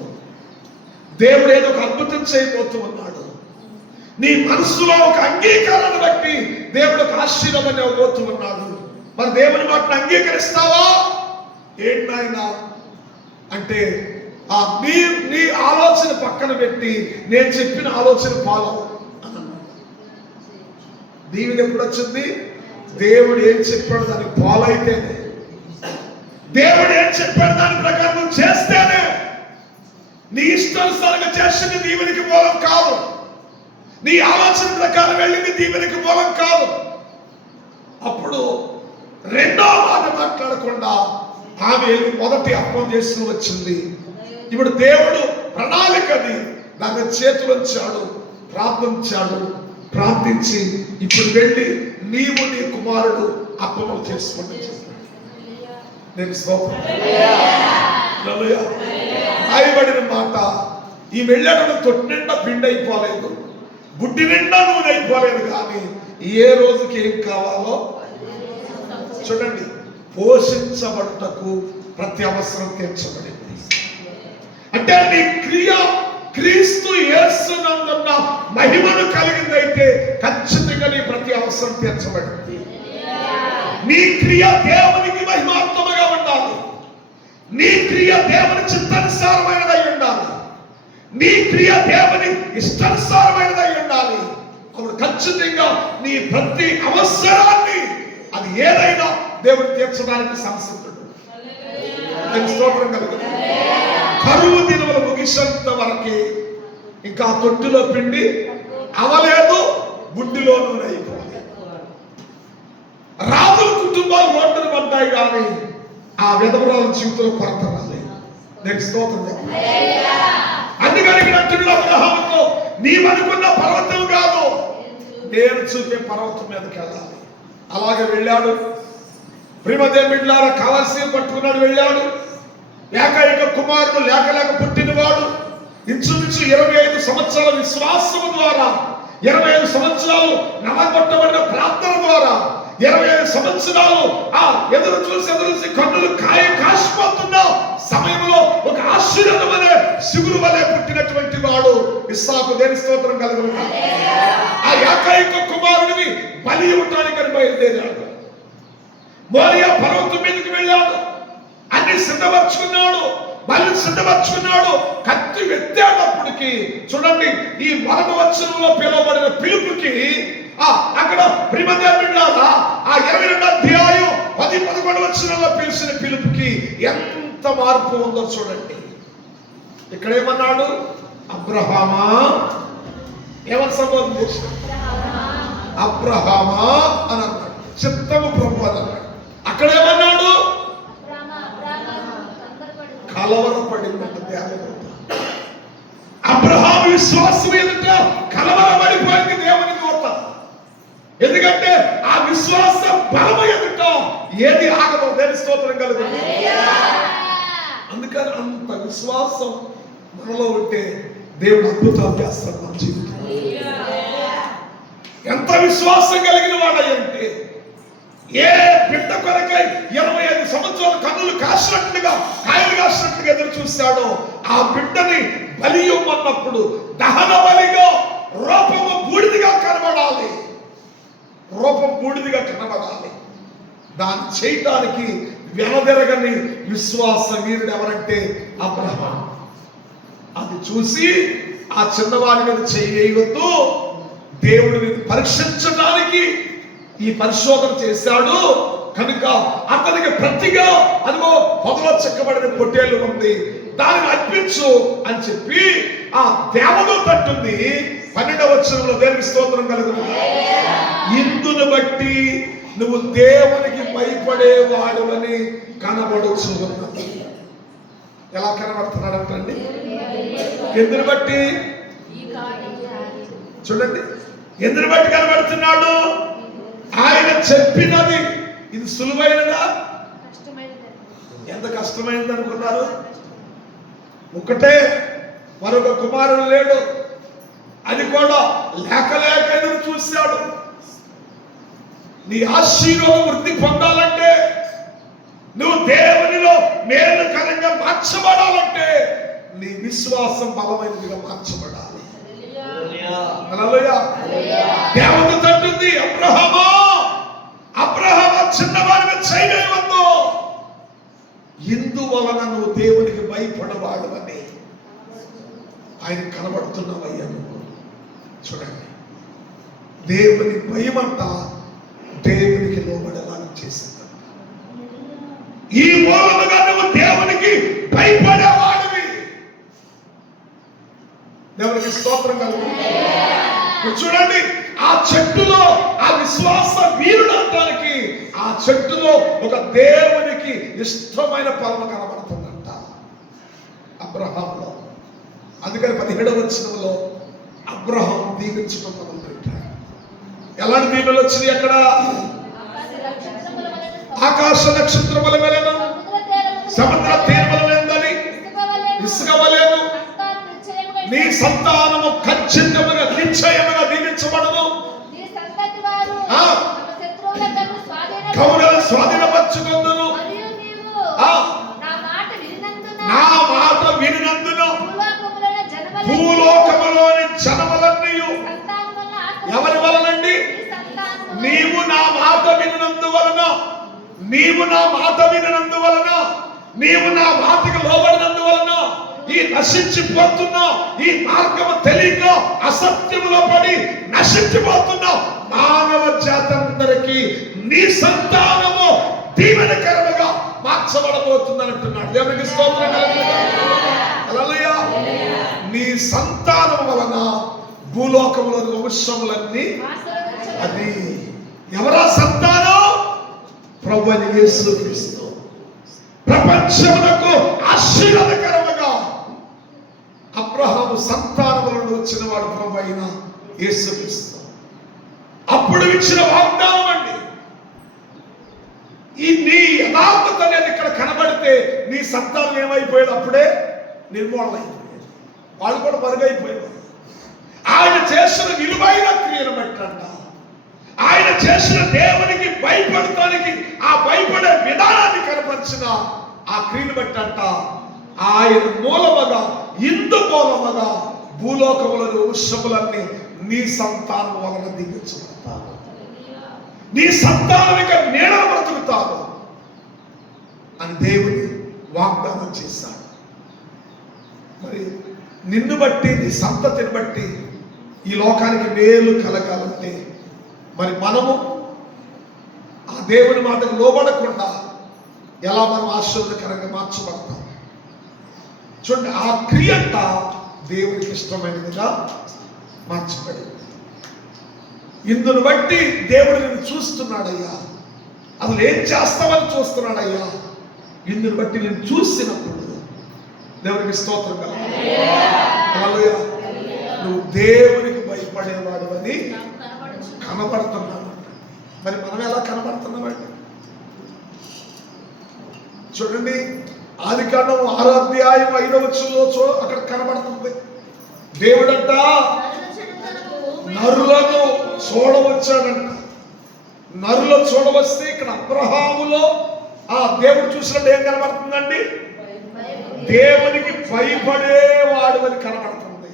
దేవుడు ఏదో ఒక అద్భుతం చేయబోతూ ఉన్నాడు. నీ మనసులో ఒక అంగీకారాన్ని బట్టి దేవుడు ఒక ఆశీర్వాదాన్ని ఇవ్వబోతూ ఉన్నాడు. మరి దేవుని మాటను అంగీకరిస్తావా? ఏంటైనా అంటే నీ ఆలోచన పక్కన పెట్టి నేను చెప్పిన ఆలోచన ఫాలో అన్నాడు. దీవెన ఎప్పుడు వచ్చింది? దేవుడు ఏం చెప్పాడు దాన్ని ఫాలో అయితేనే, దేవుడు ఏం చెప్పాడు దాని ప్రకారం నువ్వు చేస్తేనే. నీ ఇష్టానుసారంగా చేసింది దీవెనికి మూలం కాదు, నీ ఆలోచన ప్రకారం వెళ్ళింది దీవెనికి మూలం కాదు. అప్పుడు రెండో మాట మాట్లాడకుండా ఆమె వెళ్ళి మొదటి అప్పం చేసుకుని వచ్చింది. ఇప్పుడు దేవుడు ప్రణాళికది దాని చేతులుంచాడు, ప్రార్థించాడు. ప్రార్థించి ఇప్పుడు వెళ్ళి నీవు నీ కుమారుడు అప్పములు చేసుకుంటూ నేను రాయబడిన మాట. ఈ వెళ్ళాడు తొట్టి నిండా పిండి అయిపోలేదు, బుడ్డి నిండా నూనె అయిపోలేదు, కానీ ఏ రోజుకి ఏం కావాలో చూడండి, పోషించబడుటకు ప్రతి అవసరం తీర్చబడింది. అంటే నీ క్రియ క్రీస్తు యేసునందున్న మహిమను కలిగిందైతే ఖచ్చితంగా నీ ప్రతి అవసరం తీర్చబడింది. నీ క్రియ దేవునికి మహిమాత్మగా ఉండాలి, నీ క్రియ దేవుని చిత్తానుసారమైనదై ఉండాలి, నీ క్రియ దేవుని ఇష్టానుసారమైనదై ఉండాలి. అప్పుడు ఖచ్చితంగా నీ ప్రతి అవసరాన్ని అది ఏదైనా దేవుడు తీర్చడానికి సంసిద్ధుడు. స్తోత్రం కలుగుతుంది. కరువు దినములు ముగిసేంత వరకే ఇంకా తొట్టిలో పిండి అవలేదు, బుడ్డిలో నూనె అయిపోలేదు. రాజుల కుటుంబాలు రోడ్డును పడ్డాయి, కానీ ఆ విధవరాల జీవితంలో కొరత రాలేదు. నేను స్తోత్రం. అందుకని ఇక్కడ అంటున్న అబ్రహాముతో, నీవనుకున్న పర్వతం కాదు, నేను చూపే పర్వతం మీదకి వెళ్ళాలి. అలాగే వెళ్ళాడు. ప్రియదేవులారా, కావాల్సి పట్టుకున్నాడు, వెళ్ళాడు. ఏకైక కుమారుడు లేక పుట్టినవాడు. ఇంచుమించు 25 సంవత్సరాల విశ్వాసము ద్వారా, 25 సంవత్సరాలు నలగొట్టబడిన ప్రార్థన ద్వారా, 25 సంవత్సరాలు ఎదురు చూసి కన్నులు కాసిపోతున్న సమయంలో ఒక ఆశీర్వాదం అనే శిగురు వలె పుట్టిన కలిగినటువంటి వాడు ఇస్సాకు. దేని స్తోత్రం కలుగును. ఆ ఏకైక కుమారుడిని బలి ఇవ్వటానికి బయలుదేరాడు. మోరియా పర్వతం మీదకి వెళ్ళాడు. అన్ని సిద్ధపరచుకున్నాడు, బలి సిద్ధపరచుకున్నాడు. కత్తి ఎత్తేటప్పటికి చూడండి, ఈ 1వ వచనంలో పిలువబడిన పిలుపుకి అక్కడ ప్రియదేవులారా ఆ 22వ అధ్యాయం 10-11 వచనంలో పిలిచిన పిలుపుకి ఎంత మార్పు ఉందో చూడండి. ఇక్కడ ఏమన్నాడు? అబ్రహామా, ఏమని సంబోధన చేశాడు? అబ్రహామా అని అన్నాడు. చిత్తము ప్రభు అని అన్నాడు. అక్కడ ఏమన్నాడు? కలవరపడిందంట దేవదూత. అబ్రహాము విశ్వాసం ఎదుట కలవరపడిపోయింది దేవుని దూత. ఎందుకంటే ఆ విశ్వాస బలము ఎదుట ఏది ఆగదో. దేని స్తోత్రం కలుగుతుంది. అందుకని అంత విశ్వాసం మనలో ఉంటే దేవుడు అద్భుతాలు చేస్తాడు మన జీవితం. ఎంత విశ్వాసం కలిగిన వాడంటే ఏ బిడ్డ కొరకై 25 సంవత్సరాలు కన్నులు కాసినట్లుగా కాయలు కాసినట్లుగా ఎదురు చూస్తాడో ఆ బిడ్డని బలి ఇవ్వమన్నప్పుడు దహన బలిగా రూపము బూడిదిగా కనబడాలి. రూపం బూడిదిగా కనబడాలి. దాన్ని చేయటానికి వెనదిరగని విశ్వాస వీరుడు ఎవరంటే అబ్రహాము. అది చూసి ఆ చిన్నవాడి మీద చేయవద్దు, దేవుడిని పరీక్షించడానికి ఈ పరిశోధన చేశాడు కనుక అతనికి ప్రతిగా అదిగో పొదలో చెక్కబడిన పొట్టేలు ఉంది, దానిని అర్పించు అని చెప్పి ఆ దేవదూత అంటుంది 12వ వచనంలో. దేవునికి స్తోత్రం కలుగును. ఇందును బట్టి నువ్వు దేవునికి భయపడేవాడు అని కనబడుచు ఉన్నది. ఎలా కనబడుతున్నాడంటండి? ఎందుని బట్టి? చూడండి, ఎందుని బట్టి కనబడుతున్నాడు? ఆయన చెప్పినది. ఇది సులువైనదా? ఎంత కష్టమైనది అనుకున్నారు? ఒకటే, మరొక కుమారుడు లేడు. అది కూడా లేక ఎదురు చూశాడు. నీ ఆశీర్వాదం వృద్ధి పొందాలంటే, నువ్వు దేవునిలో మేలుకరంగా మార్చబడాలంటే నీ విశ్వాసం బలమైనదిగా మార్చబడాలి. దేవుడు తంటుంది, అబ్రహామా, అబ్రహామా చిన్నవాడిగా చేయవద్దు, ఇందువలన నువ్వు దేవునికి భయపడవాడు అని ఆయన కనబడుతున్నావయ్యా. నువ్వు చూడండి, దేవుని భయమంట దేవునికి లోబడేలాగా చేసింది. ఈ మూలముగా నువ్వు దేవునికి భయపడేవాడివి. దేవునికి స్తోత్రం కలుగుతుంది. చూడండి, ఆ చెట్టులో ఆ విశ్వాస వీరుడు అనడానికి ఆ చెట్టులో ఒక దేవునికి ఇష్టమైన ఫలము కనబడుతుందంట అబ్రహాములో. అందుకని 17వ వచనంలో అబ్రహాం దీవించడం మొదలుపెట్టాడు. ఎలాంటి దీవెనలు వచ్చినాయి అక్కడ? ఆకాశ నక్షత్రముల వలెను, సముద్ర తీరముల వలెనని, ఇసుక వలెను నీ సంతానము ఖచ్చితంగా నిశ్చయముగా దీవించబడను. కౌరవ స్వాధీనపరచుకొందును. నా మాట వినినందున భూలోకములోని జనములన్నీ ఎవరి వలనండి? నీవు నా మాట వినినందువలన, నీవు నా మాట వినినందువలన, నీవు నా మాటకు లోబడినందువలన ఈ నశించిపోతున్నా, ఈ మార్గము తెలియక అసత్యములో పడి నశించిపోతున్నా మానవ జాతందరికీ నీ సంతానము దీవెనకరముగా మార్చబడబోతుందని అంటున్నాడు. దేవునికి స్తోత్రం కలుగును. హల్లెలూయా. నీ సంతానం వలన భూలోకములోని వంశములన్నీ, అది ఎవరా సంతానం? ప్రభువైన యేసుక్రీస్తు. ప్రపంచమునకు ఆశీర్వాదకరముగా అబ్రహాము సంతానముల నుండి వచ్చిన వాడు ప్రభువైన యేసుక్రీస్తు. అప్పుడు ఇచ్చిన వాగ్దానం అండి. ఈ నీ యథార్థత అనేది ఇక్కడ కనబడితే నీ సంతానం ఏమైపోయేది? అప్పుడే నిర్మూలమైపోయేది. వాళ్ళు కూడా మరుగైపోయేవారు. ఆయన చేసిన విలువైన క్రియను బట్టంట, ఆయన చేసిన దేవునికి భయపడటానికి ఆ భయపడే విధానాన్ని కనపరిచిన ఆ క్రియను బట్టంట ఆయన మూలముగా ఇందు మూలముగా భూలోకములను వంశములన్నీ నీ సంతానం వలన దీవించబడతాను. నీ సంతానం ఇక నీడను బ్రతుకుతాను అని దేవుని వాగ్దానం చేశాడు. మరి నిన్ను బట్టి, నీ సంతతిని బట్టి ఈ లోకానికి మేలు కలగాలంటే మరి మనము ఆ దేవుని మాటకు లోబడకుండా ఎలా మనం ఆశీర్వాదకరంగా మార్చబడతాం చూడండి. ఆ క్రియంట దేవునికి ఇష్టమైనదిగా మార్చబడింది. ఇందును బట్టి దేవుడు నిన్ను చూస్తున్నాడయ్యా, అసలు ఏం చేస్తామని చూస్తున్నాడయ్యా. ఇందును బట్టి నేను చూసినప్పుడు దేవునికి స్తోత్రం కలుగుతుంది. నువ్వు దేవునికి భయపడేవాడు అని కనబడుతున్నావు. మరి మనం ఎలా కనబడుతున్నామండి చూడండి. ఆదికాండం 6వ అధ్యాయం 5వ వచనంలో అక్కడ కనబడుతుంది. దేవుడంట నరులను చూడవచ్చాడంట. నరులు చూడవస్తే ఇక్కడ అబ్రహాములో ఆ దేవుడు చూసినట్టు ఏం కనబడుతుందండి? దేవునికి భయపడేవాడు అని కనబడుతుంది.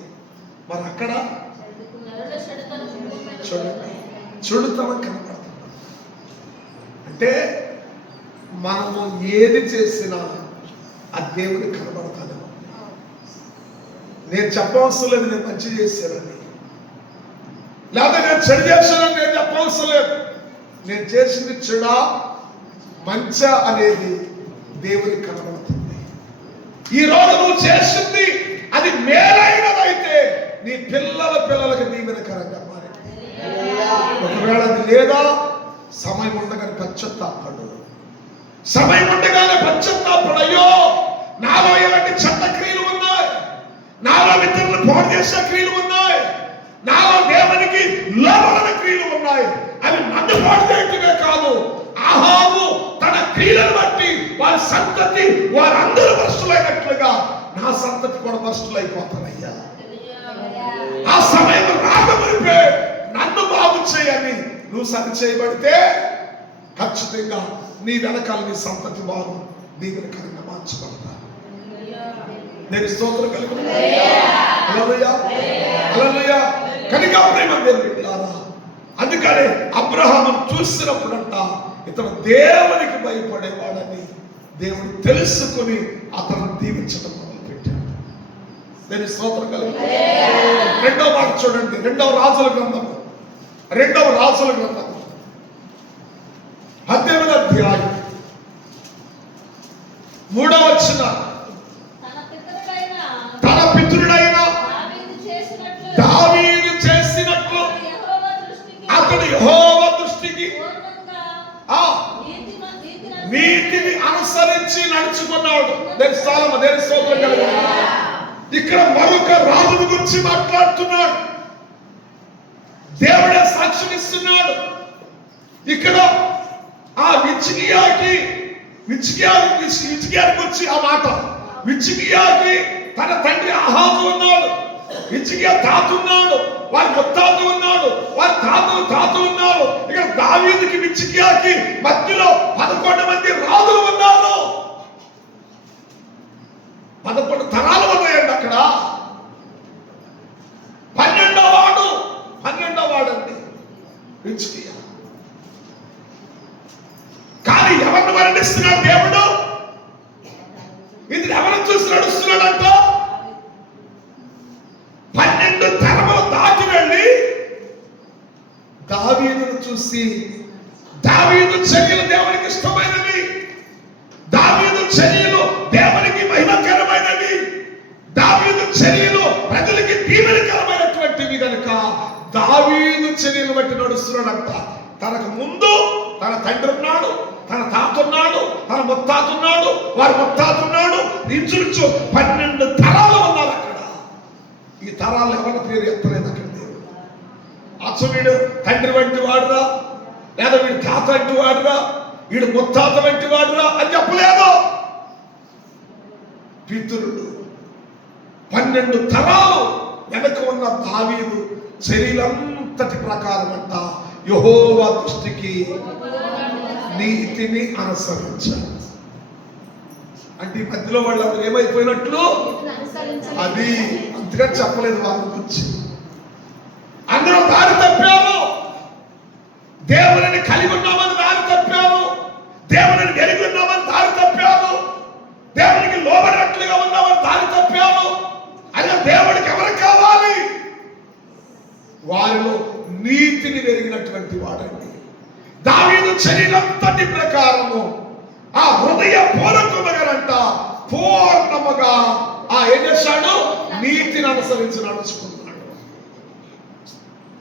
మరి అక్కడ చూడండి చెడుతనం కనబడుతుంది. అంటే మనము ఏది చేసినా ఆ దేవునికి కనబడతాను. నేను చెప్పవలసిన లేదు నేను మంచి చేశానని, లేదా నేను చెడు చేశానని నేను చెప్పవలసిన లేదు. నేను చేసింది చెడా మంచా అనేది దేవునికి కనబడుతుంది. ఈ రోజు నువ్వు చేసింది అది మేలైనదైతే నీ పిల్లలకు దీవెనకరంగా మారి. ఒకవేళ అది లేదా సమయం ఉండగానే పశ్చాత్తాపడు. సమయం ఉండగానే పశ్చాత్తాపడు. అయ్యో నాలో ఎలాంటి చెడ్డ క్రియలు ఉన్నాయి, నాలో ఇతరులను పాడు చేసే క్రియలు ఉన్నాయి, నాలో దేవునికి లోబడని క్రియలు ఉన్నాయి. అవి నన్ను పాడు చేయటమే కాదు, అహాబు తన క్రియలను బట్టి వారి సంతతి వారందరూ భ్రష్టులైనట్లుగా నా సంతతి కూడా భ్రష్టులైపోతానయ్యా. ఆ సమయం రాకమునిపే నన్ను బాగు చేయని నువ్వు సరి చేయబడితే ఖచ్చితంగా నీ వెనకాల నీ సంతతి వారు దీవెనకరంగా మార్చబడతారు. నేను స్తోత్రం కలుగుతుంది. హల్లెలూయా హల్లెలూయా. కనుక ప్రేమ దేవులారా, అందుకనే అబ్రహామును చూసినప్పుడంట ఇతను దేవునికి భయపడేవాడని దేవుడు తెలుసుకుని అతను దీవించడం మొదలుపెట్టాడు. నేను స్తోత్రం కలుగుతుంది. రెండవ మాట చూడండి, రెండవ రాజుల గ్రంథం 18వ అధ్యాయం 3వ వచనం. తన పితరుడైన దావీదు చేసినట్లు అతడు యెహోవా దృష్టికి నీతిని అనుసరించి నడుచుకున్నాడు. ఇక్కడ మరొక రాజుని గురించి మాట్లాడుతున్నాడు. దేవుడే సాక్ష్యం ఇస్తున్నాడు. ఇక్కడ ఆ విచికియాకి గురించి ఆ మాట, విచికియాకి తన తండ్రి అహాబు ఉన్నాడు, విచికియా తాత ఉన్నాడు, వారి ముత్తాత ఉన్నాడు, వారి తాత ఉన్నాడు. ఇక్కడ దావీదుకి విచికియాకి మధ్యలో 11 మంది రాజులు ఉన్నారు. 11 తరాలు ఉన్నాయండి అక్కడ. 12వ వాడు అండి విచికియా. కానీ ఎవరిని వర్ణిస్తున్నాడు దేవుడు? ఇది ఎవరిని చూసి నడుస్తున్నాడంట? 12 తరములు దాటి వెళ్ళి దావీదును చూసి, దావీదు చర్యలు దేవునికి ఇష్టమైనవి, దావీదు చర్యలు దేవునికి మహిమకరమైనవి, దావీదు చర్యలు ప్రజలకి దీవెనకరమైనటువంటివి కనుక దావీదు చర్యలు బట్టి నడుస్తున్నాడంట. తనకు ముందు తన తండ్రి ఉన్నాడు, తన తాత ఉన్నాడు, తన ముత్తాత ఉన్నాడు, వారి ముత్తాత ఉన్నాడు. ఇంచుమించు 12 తరాలు ఉన్నారు అక్కడ. ఈ తరాలు ఎవరి పేరు ఎత్తలేదు అక్కడ దేవుడు. అచ్చ వీడు తండ్రి వంటి వాడురా, లేదా వీడు తాత వంటి వాడురా, వీడు ముత్తాత వంటి వాడురా అని చెప్పలేదు. పితరుడు 12 తరాలు వెనక ఉన్న దావీదు చర్యలంతటి ప్రకారం అంట యెహోవా దృష్టికి నీతిని అనుసరించాలి. అంటే ఈ మధ్యలో వాళ్ళందరూ ఏమైపోయినట్లు అది అంతగా చెప్పలేదు వాళ్ళ గురించి. అందరూ దారి తప్పారు. దేవుని కలిగి ఉన్నామని దారి తప్పారు. దేవుని ఎరిగి ఉన్నామని దారి తప్పారు. దేవునికి లోబడినట్లుగా ఉన్నామని దారి తప్పారు. అయినా దేవుడికి ఎవరు కావాలి? వారిలో నీతిని పెరిగినటువంటి వాడండి. దావీదు శరీరంతటి ప్రకారము ఆ హృదయ పూర్వకముగానంట పూర్ణముగా ఏం చేశాడు? నీతిని అనుసరించి నడుచుకున్నాడు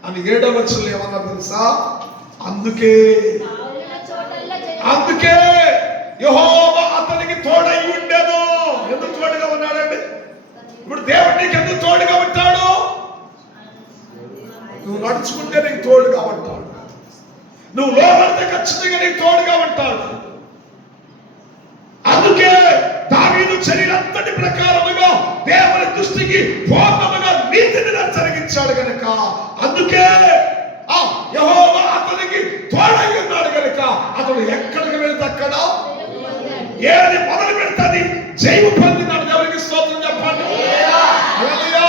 అని 7వ వచనంలో ఏమన్నా తెలుసా? అందుకే యెహోవా అతనికి తోడై ఉండెను. ఎందుకు తోడుగా ఉన్నాడండి? ఇప్పుడు దేవుడు నీకు ఎందుకు తోడుగా ఉంటాడు? నువ్వు నడుచుకుంటే నీకు తోడుగా ఉంటాడు. నువ్వు లోపడితే ఖచ్చితంగా నీకు తోడుగా ఉంటాడు. అందుకే దావీదు శరీరంతటి ప్రకారముగా దేవుని దృష్టికి పూర్ణముగా నీతిని జరిగించాడు గనుక, అందుకే యెహోవా అతనికి తోడై ఉన్నాడు గనుక అతడు ఎక్కడికి వెళ్తే అక్కడ ఏది మొదలు పెడతాది జైలు పొందినాడు. దేవునికి స్తోత్రం చెప్పండి. హల్లెలూయా.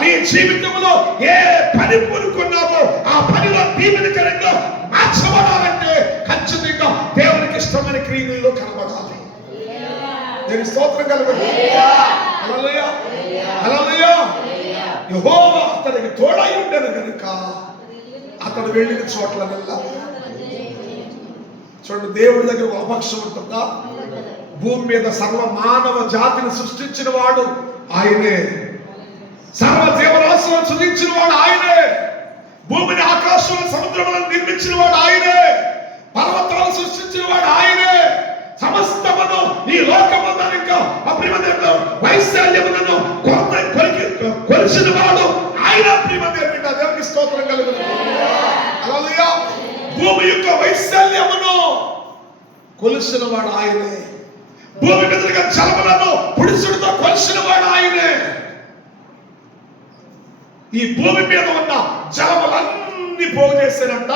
నీ జీవితంలో ఏ పని పూనుకున్నావో ఆ పనిలో దీవెనకరంగా మార్చబడాలంటే ఖచ్చితంగా దేవునికి ఇష్టమైన క్రియల్లో కనబడాలి. నేను స్తోత్రం కలుగుతుంది. హల్లెలూయా, హల్లెలూయా. యెహోవా అతనికి తోడై ఉండెను గనుక అతడు వెళ్ళిన చోట్ల వెళ్ళాలి. చూడండి, దేవుడి దగ్గర ఒక పక్షం ఉంటుందా? భూమి మీద సర్వ మానవ జాతిని సృష్టించిన వాడు ఆయనే. సర్వ జీవరాశులను సృష్టించిన వాడు ఆయనే. భూమిని ఆకాశంలో సముద్రములను నిర్మించిన వాడు ఆయనే. పర్వతాలను సృష్టించిన వాడు ఆయనే. సమస్తమును ఈ లోకమును ఇంకా అప్రియమైన వైశాల్యములను కొలిచిన వాడు ఆయన. ప్రియమైన దేవునికి స్తోత్రం కలుగును. హల్లెలూయా. భూమి యొక్క వైశాల్యమును కొలిసిన వాడు ఆయనే. భూమి మీద జలములను పుడిసుడితో కొలిసిన వాడు ఆయనే. ఈ భూమి మీద ఉన్న జలములన్నీ పోగు చేశారంట.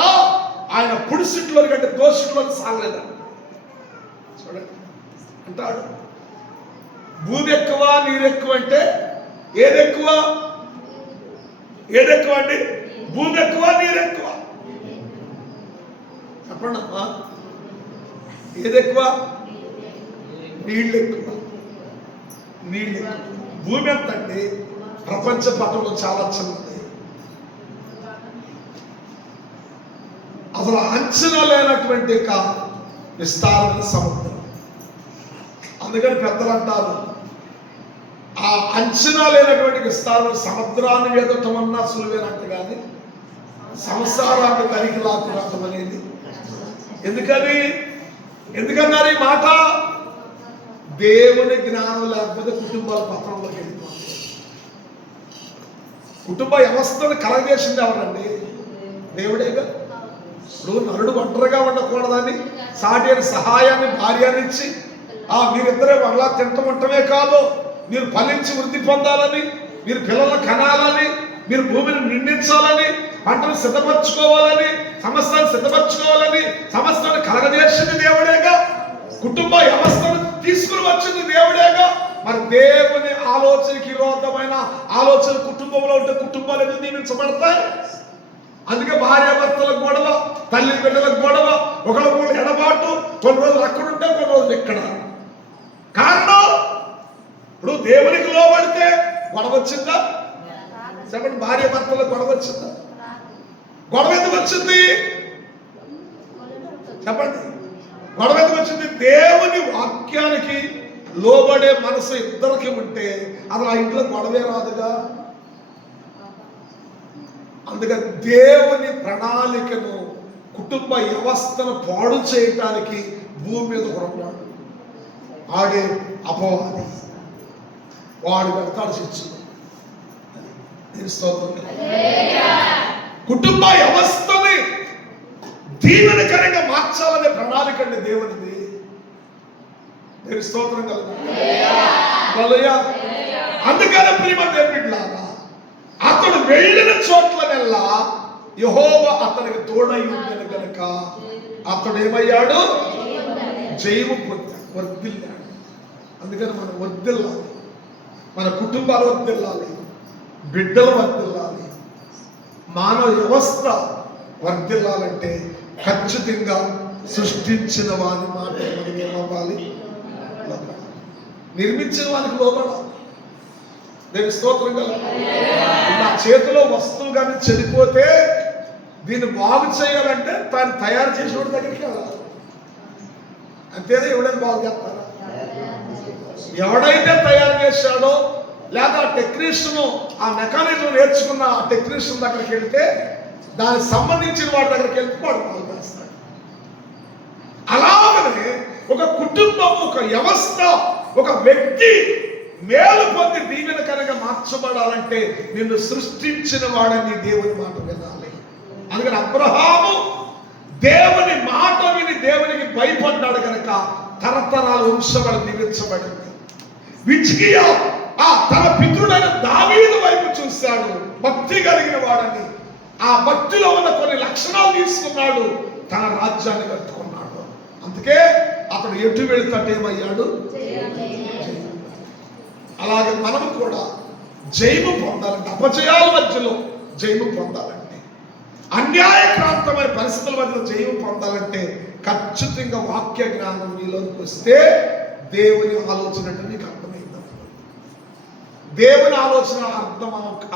ఆయన పుడిసిట్లో కంటే దోషుల్లో సాగలేదంట. చూడండి అంటాడు, భూమి ఎక్కువ నీరు ఎక్కువ అంటే ఏది ఎక్కువ? ఏది ఎక్కువ అండి? భూమి ఎక్కువ నీరు ఎక్కువ? చెప్పండి అమ్మా, ఏది ఎక్కువ? నీళ్ళు ఎక్కువ. నీళ్ళు ఎక్కువ. భూమి ఎంత అండి? ప్రపంచ పటంలో చాలా చిన్నది. అసలు అంచనా లేనటువంటి విస్తారమైన సముద్రం. అందుకని పెద్దలు అంటారు, ఆ అంచనా లేనటువంటి విస్తారమైన సముద్రాన్ని ఎదుటమన్నా సులువేనంట కానీ సంసారాన్ని తరికి లాక్కురాటం అనేది ఎందుకని? ఎందుకన్నారు ఈ మాట? దేవుని జ్ఞానం లేకపోతే కుటుంబాల పత్రంలోకి వెళ్ళిపోతుంది. కుటుంబ వ్యవస్థను కలగజేసింది ఎవరండి? దేవుడేగా. ఇప్పుడు నరుడు ఒంటరిగా ఉండకూడదని సాటి అయిన సహాయాన్ని భార్యాన్నిచ్చి మీరిద్దరే వాళ్ళ తింటమంటమే కాదు, మీరు ఫలించి వృద్ధి పొందాలని, మీరు పిల్లలు కనాలని, మీరు భూమిని నిండించాలని, పంటను సిద్ధపరచుకోవాలని, సమస్తాన్ని సిద్ధపరచుకోవాలని సమస్తాన్ని కలగజేసింది దేవుడేగా. కుటుంబ వ్యవస్థను తీసుకుని వచ్చింది దేవుడేగా. మరి దేవుని ఆలోచనకి విరోధమైన ఆలోచన కుటుంబంలో ఉంటే కుటుంబాలు ఎందుకు నియమించబడతాయి? అందుకే భార్యాభర్తలకు గొడవ, తల్లి బిడ్డలకు గొడవ, ఒకళ్ళొకళ్ళు ఎడబాటు, కొన్ని రోజులు అక్కడ ఉంటే కొన్ని రోజులు ఇక్కడ. కారణం ఇప్పుడు దేవునికి లోబడితే గొడవ వచ్చిందా? చెప్పండి, భార్యాభర్తలకు గొడవ వచ్చిందా? గొడవ ఎందుకు వచ్చింది? చెప్పండి, గొడవ ఎందుకు వచ్చింది? దేవుని వాక్యానికి లోబడే మనసు ఇద్దరికి ఉంటే అసలు ఆ ఇంట్లో గొడవే రాదుగా. అందుకని దేవుని ప్రణాళికను, కుటుంబ వ్యవస్థను పాడు చేయటానికి భూమి మీద ఉన్నాడు. ఆడే అపవాది, వాడు పెడతాడు శిక్ష. కుటుంబ వ్యవస్థని దీవెనకరంగా మార్చాలనే ప్రణాళిక అండి దేవునిది. స్తోత్రం కలుగుతుంది. అందుకనే ప్రియమైన దేవునిలాగా అతడు వెళ్ళిన చోట్లనెల్లా యెహోవా అతనికి తోడై ఉండెను గనుక అతడు ఏమయ్యాడు? జయము పొందాడు, వర్ధిల్లాడు. అందుకని మనం వర్ధిల్లాలి, మన కుటుంబాలు వర్ధిల్లాలి, బిడ్డలు వర్ధిల్లాలి, మానవ వ్యవస్థ వర్ధిల్లాలంటే ఖచ్చితంగా సృష్టించిన వాని మాట మనకి ఏమవ్వాలి, నిర్మించిన వానికి లోపడాలి. దేవుని స్తోత్రం కల. నా చేతిలో వస్తువు కానీ చెడిపోతే దీన్ని బాగు చేయాలంటే దాన్ని తయారు చేసేవాడి దగ్గరికి వెళ్ళాలి. అంతేనా? ఎవడైనా బాగు చేస్తారా? ఎవడైతే తయారు చేశాడో లేదా ఆ టెక్నీషియన్ ఆ మెకానిజం నేర్చుకున్న ఆ టెక్నీషియన్ దగ్గరికి వెళ్తే దానికి సంబంధించిన వాడి దగ్గరికి వెళ్తే వాడు బాగు చేస్తాడు. అలాగనే ఒక కుటుంబం, ఒక వ్యవస్థ, ఒక వ్యక్తి మేలు పొంది దీవెనకరంగా మార్చబడాలంటే నిన్ను సృష్టించిన వాడని దేవుని మాట వినాలి. అందుకని అబ్రహాము దేవుని మాట విని దేవునికి భయపడ్డాడు కనుక తరతరాల వంశబడి దీవించబడింది. హిజ్కియా తన పితృడైన దావీదు వైపు చూశాడు, భక్తి కలిగిన వాడని. ఆ భక్తిలో ఉన్న కొన్ని లక్షణాలు తీసుకున్నాడు, తన రాజ్యాన్ని కట్టుకున్నాడు. అందుకే అతడు ఎటు వెళుతుంటే ఏమయ్యాడు? అలాగే మనము కూడా జయము పొందాలంటే, అపజయాల మధ్యలో జయము పొందాలంటే, అన్యాయక్రాంతమైన పరిస్థితుల మధ్యలో జయము పొందాలంటే ఖచ్చితంగా వాక్య జ్ఞానం నీలోకి వస్తే దేవుని ఆలోచన అంటే నీకు అర్థమైంది. దేవుని ఆలోచన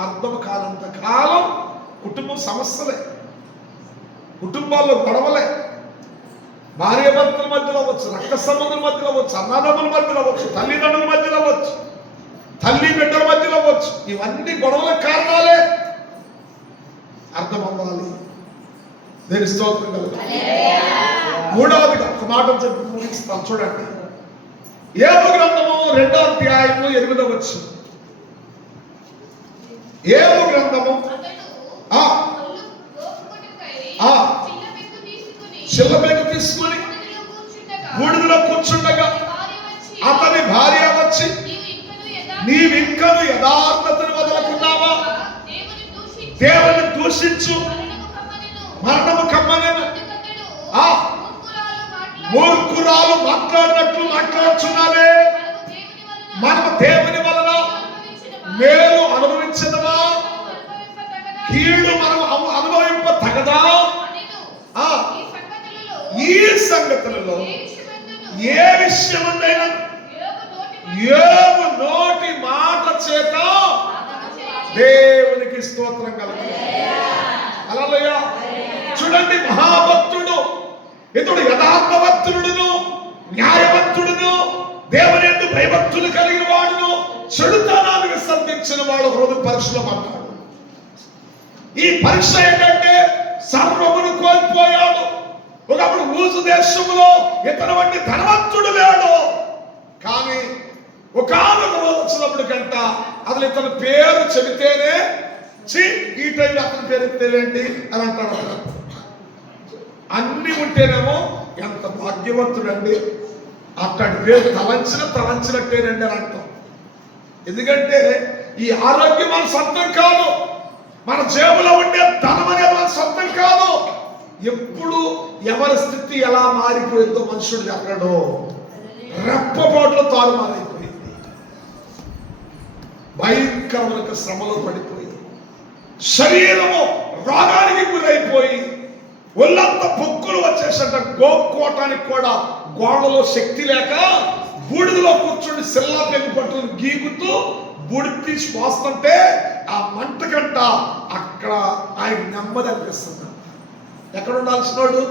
అర్థం కాలంత కాలం కుటుంబం సమస్యలే, కుటుంబాల్లో గొడవలే, భార్యాభర్తల మధ్యలో అవ్వచ్చు, రక్త సంబంధుల మధ్యలో అవ్వచ్చు, అన్నదమ్ముల మధ్యలో అవ్వచ్చు, తల్లిదండ్రుల మధ్యలో అవ్వచ్చు, తల్లి బిడ్డల మధ్యలో అవ్వచ్చు. ఇవన్నీ గొడవల కారణాలే. అర్థం అవ్వాలి. దేని స్తోత్రం కలుగుతుంది. మూడవదిగా ఒక మాట చెప్పి ముగిస్తాను చూడండి. యోబు గ్రంథము 2వ అధ్యాయము 8వ వచనం. యోబు గ్రంథము చిల్లబెంకు తీసుకుని బూడిదలో కూర్చుండగా అతని భార్య వచ్చి, నీవింకను యథార్థతను వదలకున్నావా? దేవుని దూషించు, మరణము కమ్మనెను. మూర్ఖురాలు మాట్లాడినట్లు మాట్లాడుచున్నావే. మనము దేవుని వలన మేలు అనుభవించదమా? కీడు మనం అనుభవింప తగదా? ఈ సంగతులలో ఏ విషయముందైనా యోబు నోటి మాట చేత దేవునికి స్తోత్రం కలుగుతుంది. హల్లెలూయా. చూడండి, మహాభక్తుడు ఇతడు యథార్థవంతుడును, న్యాయవంతుడును, దేవుని యందు భయభక్తులు కలిగిన వాడును, చెడుతనాన్ని విసర్జించిన వాడు హృదయ పరీక్షలో పడ్డాడు. ఈ పరీక్ష ఏంటంటే సర్వమును కోల్పోయాడు. ఒకప్పుడు ఊజు దేశంలో ఇతను వంటి ధనవంతుడు లేడు. కానీ ఒకనొక రోజు వచ్చినప్పుడు కంట అసలు ఇతని పేరు చెబితేనే ఈ టైంలో అతని పేరు ఎత్తేవేంటి అని అంటారు. అన్ని ఉంటేనేమో ఎంత భాగ్యవంతుడండి, అక్కడి పేరు తలంచినట్టేనండి అని అంటాం. ఎందుకంటే ఈ ఆరోగ్యం మన సొంతం కాదు, మన జేబులో ఉండే ధనం అనేది మన సొంతం కాదు. ఎప్పుడు ఎవరి స్థితి ఎలా మారిపోయిందో మనుషుడు ఎక్కడో రెప్పపాట్లో తారుమారైపోయింది. భయంకరమైన శ్రమలో పడిపోయి శరీరము రోగానికి గురైపోయి ఒళ్ళంతా పొక్కులు వచ్చేసంట. గోక్కోటానికి కూడా గోడలో శక్తి లేక బూడిదలో కూర్చొని సిల్లా పెంకు పట్టుకుని గీకుతూ బూడిద తీసి పోస్తుంటే ఆ మంట కంట అక్కడ ఆయన నెమ్మది అనిపిస్తుంది. ఎక్కడ ఉండాల్సిన వాడు?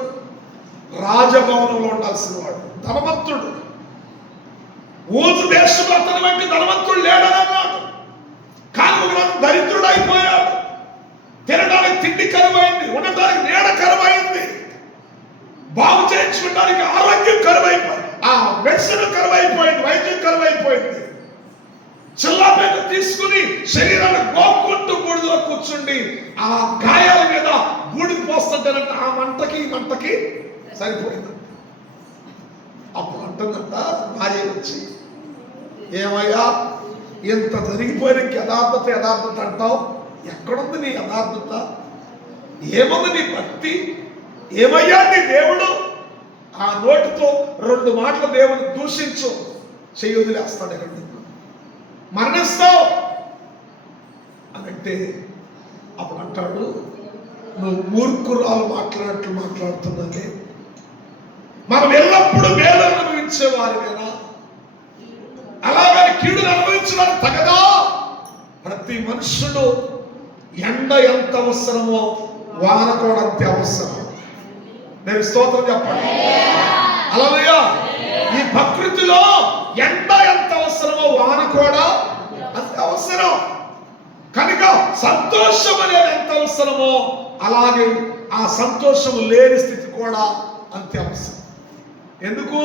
రాజభవనంలో ఉండాల్సిన వాడు, ధనవంతుడు. ఊజు దేశంలో అతని వంటి ధనవంతుడు లేడని అన్నాడు. కానీ ఒక దరిద్రుడు అయిపోయాడు. తినడానికి తిండి కరువైంది, ఉండటానికి నీడ కరువైంది, బాగు చేయించుకోవడానికి ఆరోగ్యం కరువైపోయింది, ఆ మెడిసిన్ కరువైపోయింది, వైద్యం కరువైపోయింది. చిల్లాపేట తీసుకుని శరీరాన్ని గోక్కుంటూ బూడిదలో కూర్చుండి ఆ గాయాల మీద బూడిద పోస్తుంటారంట. ఆ మంటకి ఈ మంటకి సరిపోయింది. అప్పుడు అంటుందంట భార్య వచ్చి, ఏమయ్యా ఇంత జరిగిపోయిన యథార్థత అంటావు, ఎక్కడుంది నీ యథార్థత? ఏముంది నీ భక్తి? ఏమయ్యా నీ దేవుడు? ఆ నోటితో 2 మాటలు దేవుని దూషించు, చెయ్యి వదిలేస్తాడు. ఎక్కడ మరణిస్తావు అని అంటే అప్పుడు అంటాడు, నువ్వు మూర్ఖురాలు మాట్లాడినట్లు మాట్లాడుతున్నానే, మనం ఎల్లప్పుడూ మేలు అనుభవించే వారివేనా? అలాగని కీడును అనుభవించడానికి తగదా? ప్రతి మనుషుడు ఎండ ఎంత అవసరమో వాన కూడా అంతే అవసరం. నేను స్తోత్రం చెప్పండి. అలాగే ఈ ప్రకృతిలో ఎండ ఎంత అవసరమో వాన కూడా అంత అవసరం. కనుక సంతోషం అనేది ఎంత అవసరమో అలాగే ఆ సంతోషము లేని స్థితి కూడా అంతే అవసరం. ఎందుకు?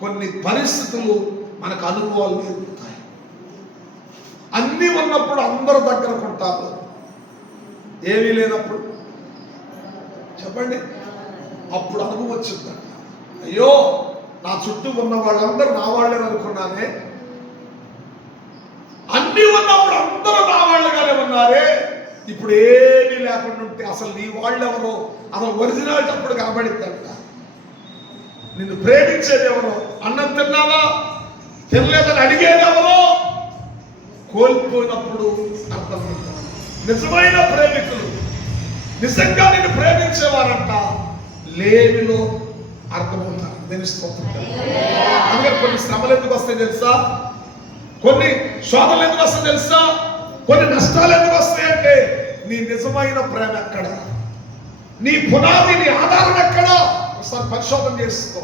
కొన్ని పరిస్థితులు మనకు అనుభవాలు నేర్పుతాయి. అన్నీ ఉన్నప్పుడు అందరూ దగ్గర కొంటారు, ఏమీ లేనప్పుడు చెప్పండి అప్పుడు అనుభవం వచ్చిందంట. అయ్యో నా చుట్టూ ఉన్న వాళ్ళందరూ నా వాళ్ళే అనుకున్నానే, అన్నీ ఉన్నప్పుడు అందరూ నా వాళ్ళుగానే ఉన్నారే, ఇప్పుడు ఏమీ లేకుండా ఉంటే అసలు నీ వాళ్ళు ఎవరో అసలు ఒరిజినాలిటీ అప్పుడు కనబడిద్దంట. నిన్ను ప్రేమించేది ఎవరో, అన్నం తిన్నావా తినలేదని అడిగేది ఎవరో కోల్పోయినప్పుడు అర్థమవుతారు. నిజమైన ప్రేమికులు నిజంగా నిన్ను ప్రేమించేవారంట లేమిలో అర్థమవుతారు. అందుకని కొన్ని శ్రమలు ఎందుకు వస్తాయి తెలుసా? కొన్ని శోధనలు ఎందుకు వస్తాయి తెలుసా? కొన్ని నష్టాలు ఎందుకు వస్తాయంటే నీ నిజమైన ప్రేమ ఎక్కడ, నీ పునాది, నీ ఆధారం ఎక్కడ? ఒకసారి పరిశోధన చేసుకో.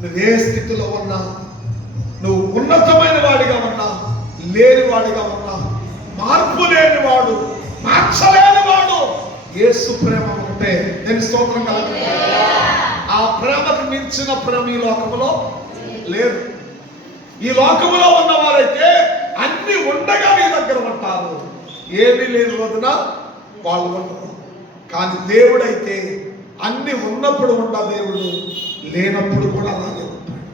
నువ్వు ఏ స్థితిలో ఉన్నా, నువ్వు ఉన్నతమైన వాడిగా ఉన్నా, లేని వాడిగా ఉన్నా, మార్పు లేని వాడు, మార్చలేని వాడు, యేసు ప్రేమ ఉంటే నేను స్తోత్రం కలుగుతుంది. ఆ ప్రేమకు మించిన ప్రేమ ఈ లోకములో లేదు. ఈ లోకములో ఉన్నవారైతే అన్ని ఉండగా నీ దగ్గర ఉంటారు, ఏమీ లేని రోజున వాళ్ళు ఉండరు. కానీ దేవుడైతే అన్ని ఉన్నప్పుడు ఉన్న దేవుడు, లేనప్పుడు కూడా అలాగే ఉంటాడు.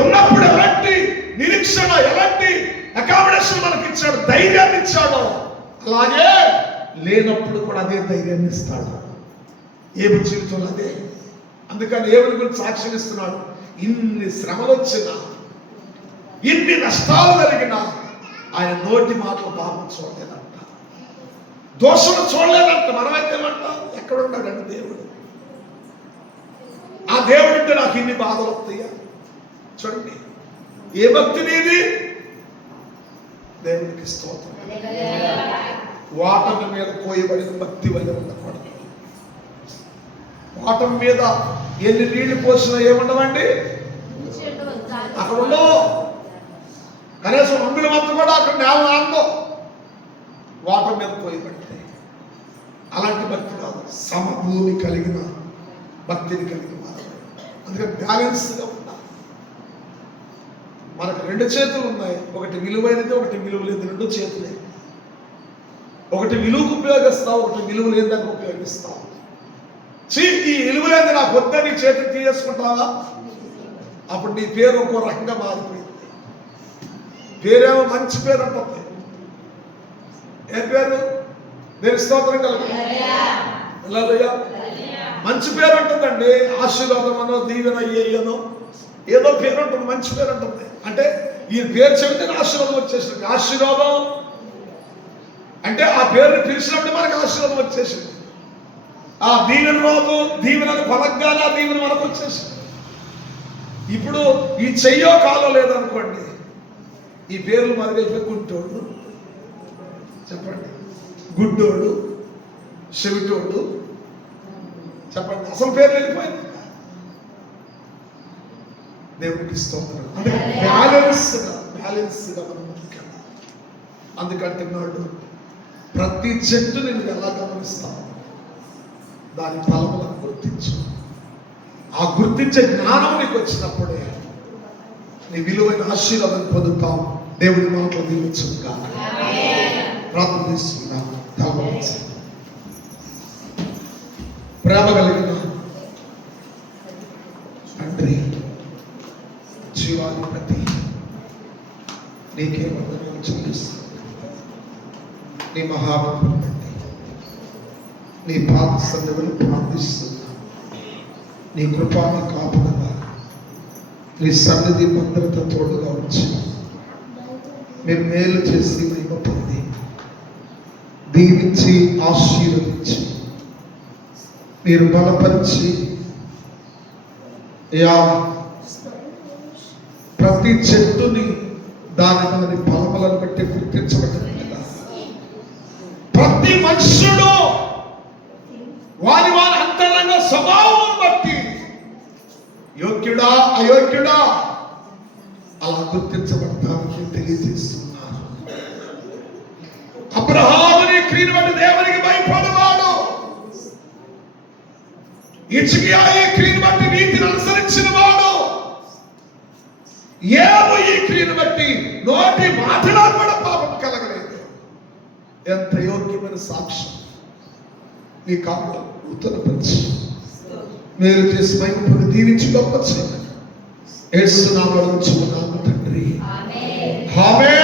ఉన్నప్పుడు ఎలాంటి నిరీక్షణ, ఎలాంటి అకామిడేషన్ మనకి ఇచ్చాడు, ధైర్యాన్ని ఇచ్చాడో అలాగే లేనప్పుడు కూడా అదే ధైర్యాన్ని ఇస్తాడు. ఏమి జీవితంలో అదే. అందుకని ఏమని గురించి సాక్ష్యం ఇస్తున్నాడు, ఇన్ని శ్రమలు వచ్చినా, ఇన్ని నష్టాలు జరిగినా ఆయన నోటి మాటలు పాపం చూడలేదంట, దోషం చూడలేదంట. మనమైతే ఏమంటాం, ఎక్కడున్నాడండి దేవుడు? ఆ దేవుడింటే నాకు ఇన్ని బాధలు వస్తాయా? చూడండి, ఏ భక్తి నీది? దేవునికి స్తోత్రం. వాటమి మీద పోయబడిన భక్తి వల్ల ఉండకూడదు. వాటం మీద ఎన్ని నీళ్లు పోసినా ఏముండవండి, అక్కడ ఉండవు. కనీసం అంగుళ మొత్తం కూడా అక్కడ నేల నాందో వాటం మీద పోయబడితే అలాంటి భక్తి కాదు, సమభూమి కలిగిన భక్తిని కలిగిన వారు. అందుకని బ్యాలెన్స్గా ఉండాలి. మనకు రెండు చేతులు ఉన్నాయి, ఒకటి విలువైనది, ఒకటి విలువ లేదు. రెండు చేతులే. ఒకటి విలువకు ఉపయోగిస్తావు, ఒకటి విలువ లేని దగ్గర ఉపయోగిస్తావు. ఈ విలువ లేదు నాకు వద్దని చేతులు తీసేసుకుంటావా, అప్పుడు నీ పేరు ఒక్కో రకంగా మారిపోయింది. పేరేమో మంచి పేరు ఉంటుంది. ఏ పేరు? నేను స్తోత్రం కలుగుతుంది. మంచి పేరు ఉంటుందండి. ఆశీర్వాదమనో, దీవెన, ఏయనో ఏదో పేరు ఉంటుంది, మంచి పేరు ఉంటుంది. అంటే ఈ పేరు చెబితే ఆశీర్వాదం వచ్చేసింది. ఆశీర్వాదం అంటే ఆ పేరుని పిలిచినప్పుడు మనకు ఆశీర్వాదం వచ్చేసింది. ఆ దీవెన రోజు దీవెనను పలకగానే ఆ దీవెన మనకు వచ్చేసింది. ఇప్పుడు ఈ చెయ్యో కాలో లేదనుకోండి, ఈ పేర్లు మరుగైపోయి గుంటోడు, చెప్పండి, గుడ్డోడు, చెవిటోడు, చెప్పండి, అసలు పేర్లు వెళ్ళిపోయింది. దేవునికి స్తోత్రం. అందుకే బ్యాలెన్స్గా మనం ముఖ్యం. అందుకంటున్నాడు, ప్రతి చెట్టు నేను ఎలా గమనిస్తాను, దాని ఫలములను గుర్తించు. ఆ గుర్తించే జ్ఞానం నీకు వచ్చినప్పుడే నీ విలువైన ఆశీర్వాదం పొందుతావు. దేవుడి మాటలు దీవించుగా ప్రార్థన చేస్తున్నాను. ప్రేమ కలిగిన తండ్రి, జీవాధిపతి, నీకే వందనాలు చెల్లిస్తున్నాను. నీ మహాభక్తులు బట్టి నీ పాద సన్నిధిలో ప్రార్థిస్తున్నాను. నీ కృపా, నీ కాపుదల, నీ సన్నిధి భద్రత తోడుగా ఉంచి మీరు మేలు చేసి మహిమ పొంది దీవించి ఆశీర్వదించి మీరు బలపరిచి ప్రతి చెట్టుని దాని ఫలములను బట్టి గుర్తించబడినట్లుగా ప్రతి మనుష్యుడు వారి అంతరంగ స్వభావం బట్టి యోగ్యుడా అయోగ్యుడా అలా గుర్తించబడతారని తెలియజేస్తున్నారు. అబ్రహాముని క్రియను బట్టి దేవునికి భయపడేవాడు, హిజ్కియా ఈ క్రియను బట్టి నీతిని అనుసరించిన వాడు, యోబు ఈ క్రియను బట్టి నోటి మాటలో కూడా పాపం కలగలేదు. ఎంత యోగ్యమైన సాక్ష్యం నీ కాపులు ఉత్తరపరిచి మేలు చేసి మహిమను దీవించి గొప్ప చేయాలి. యేసు నామములో అడుగుచున్నాము తండ్రి. ఆమేన్.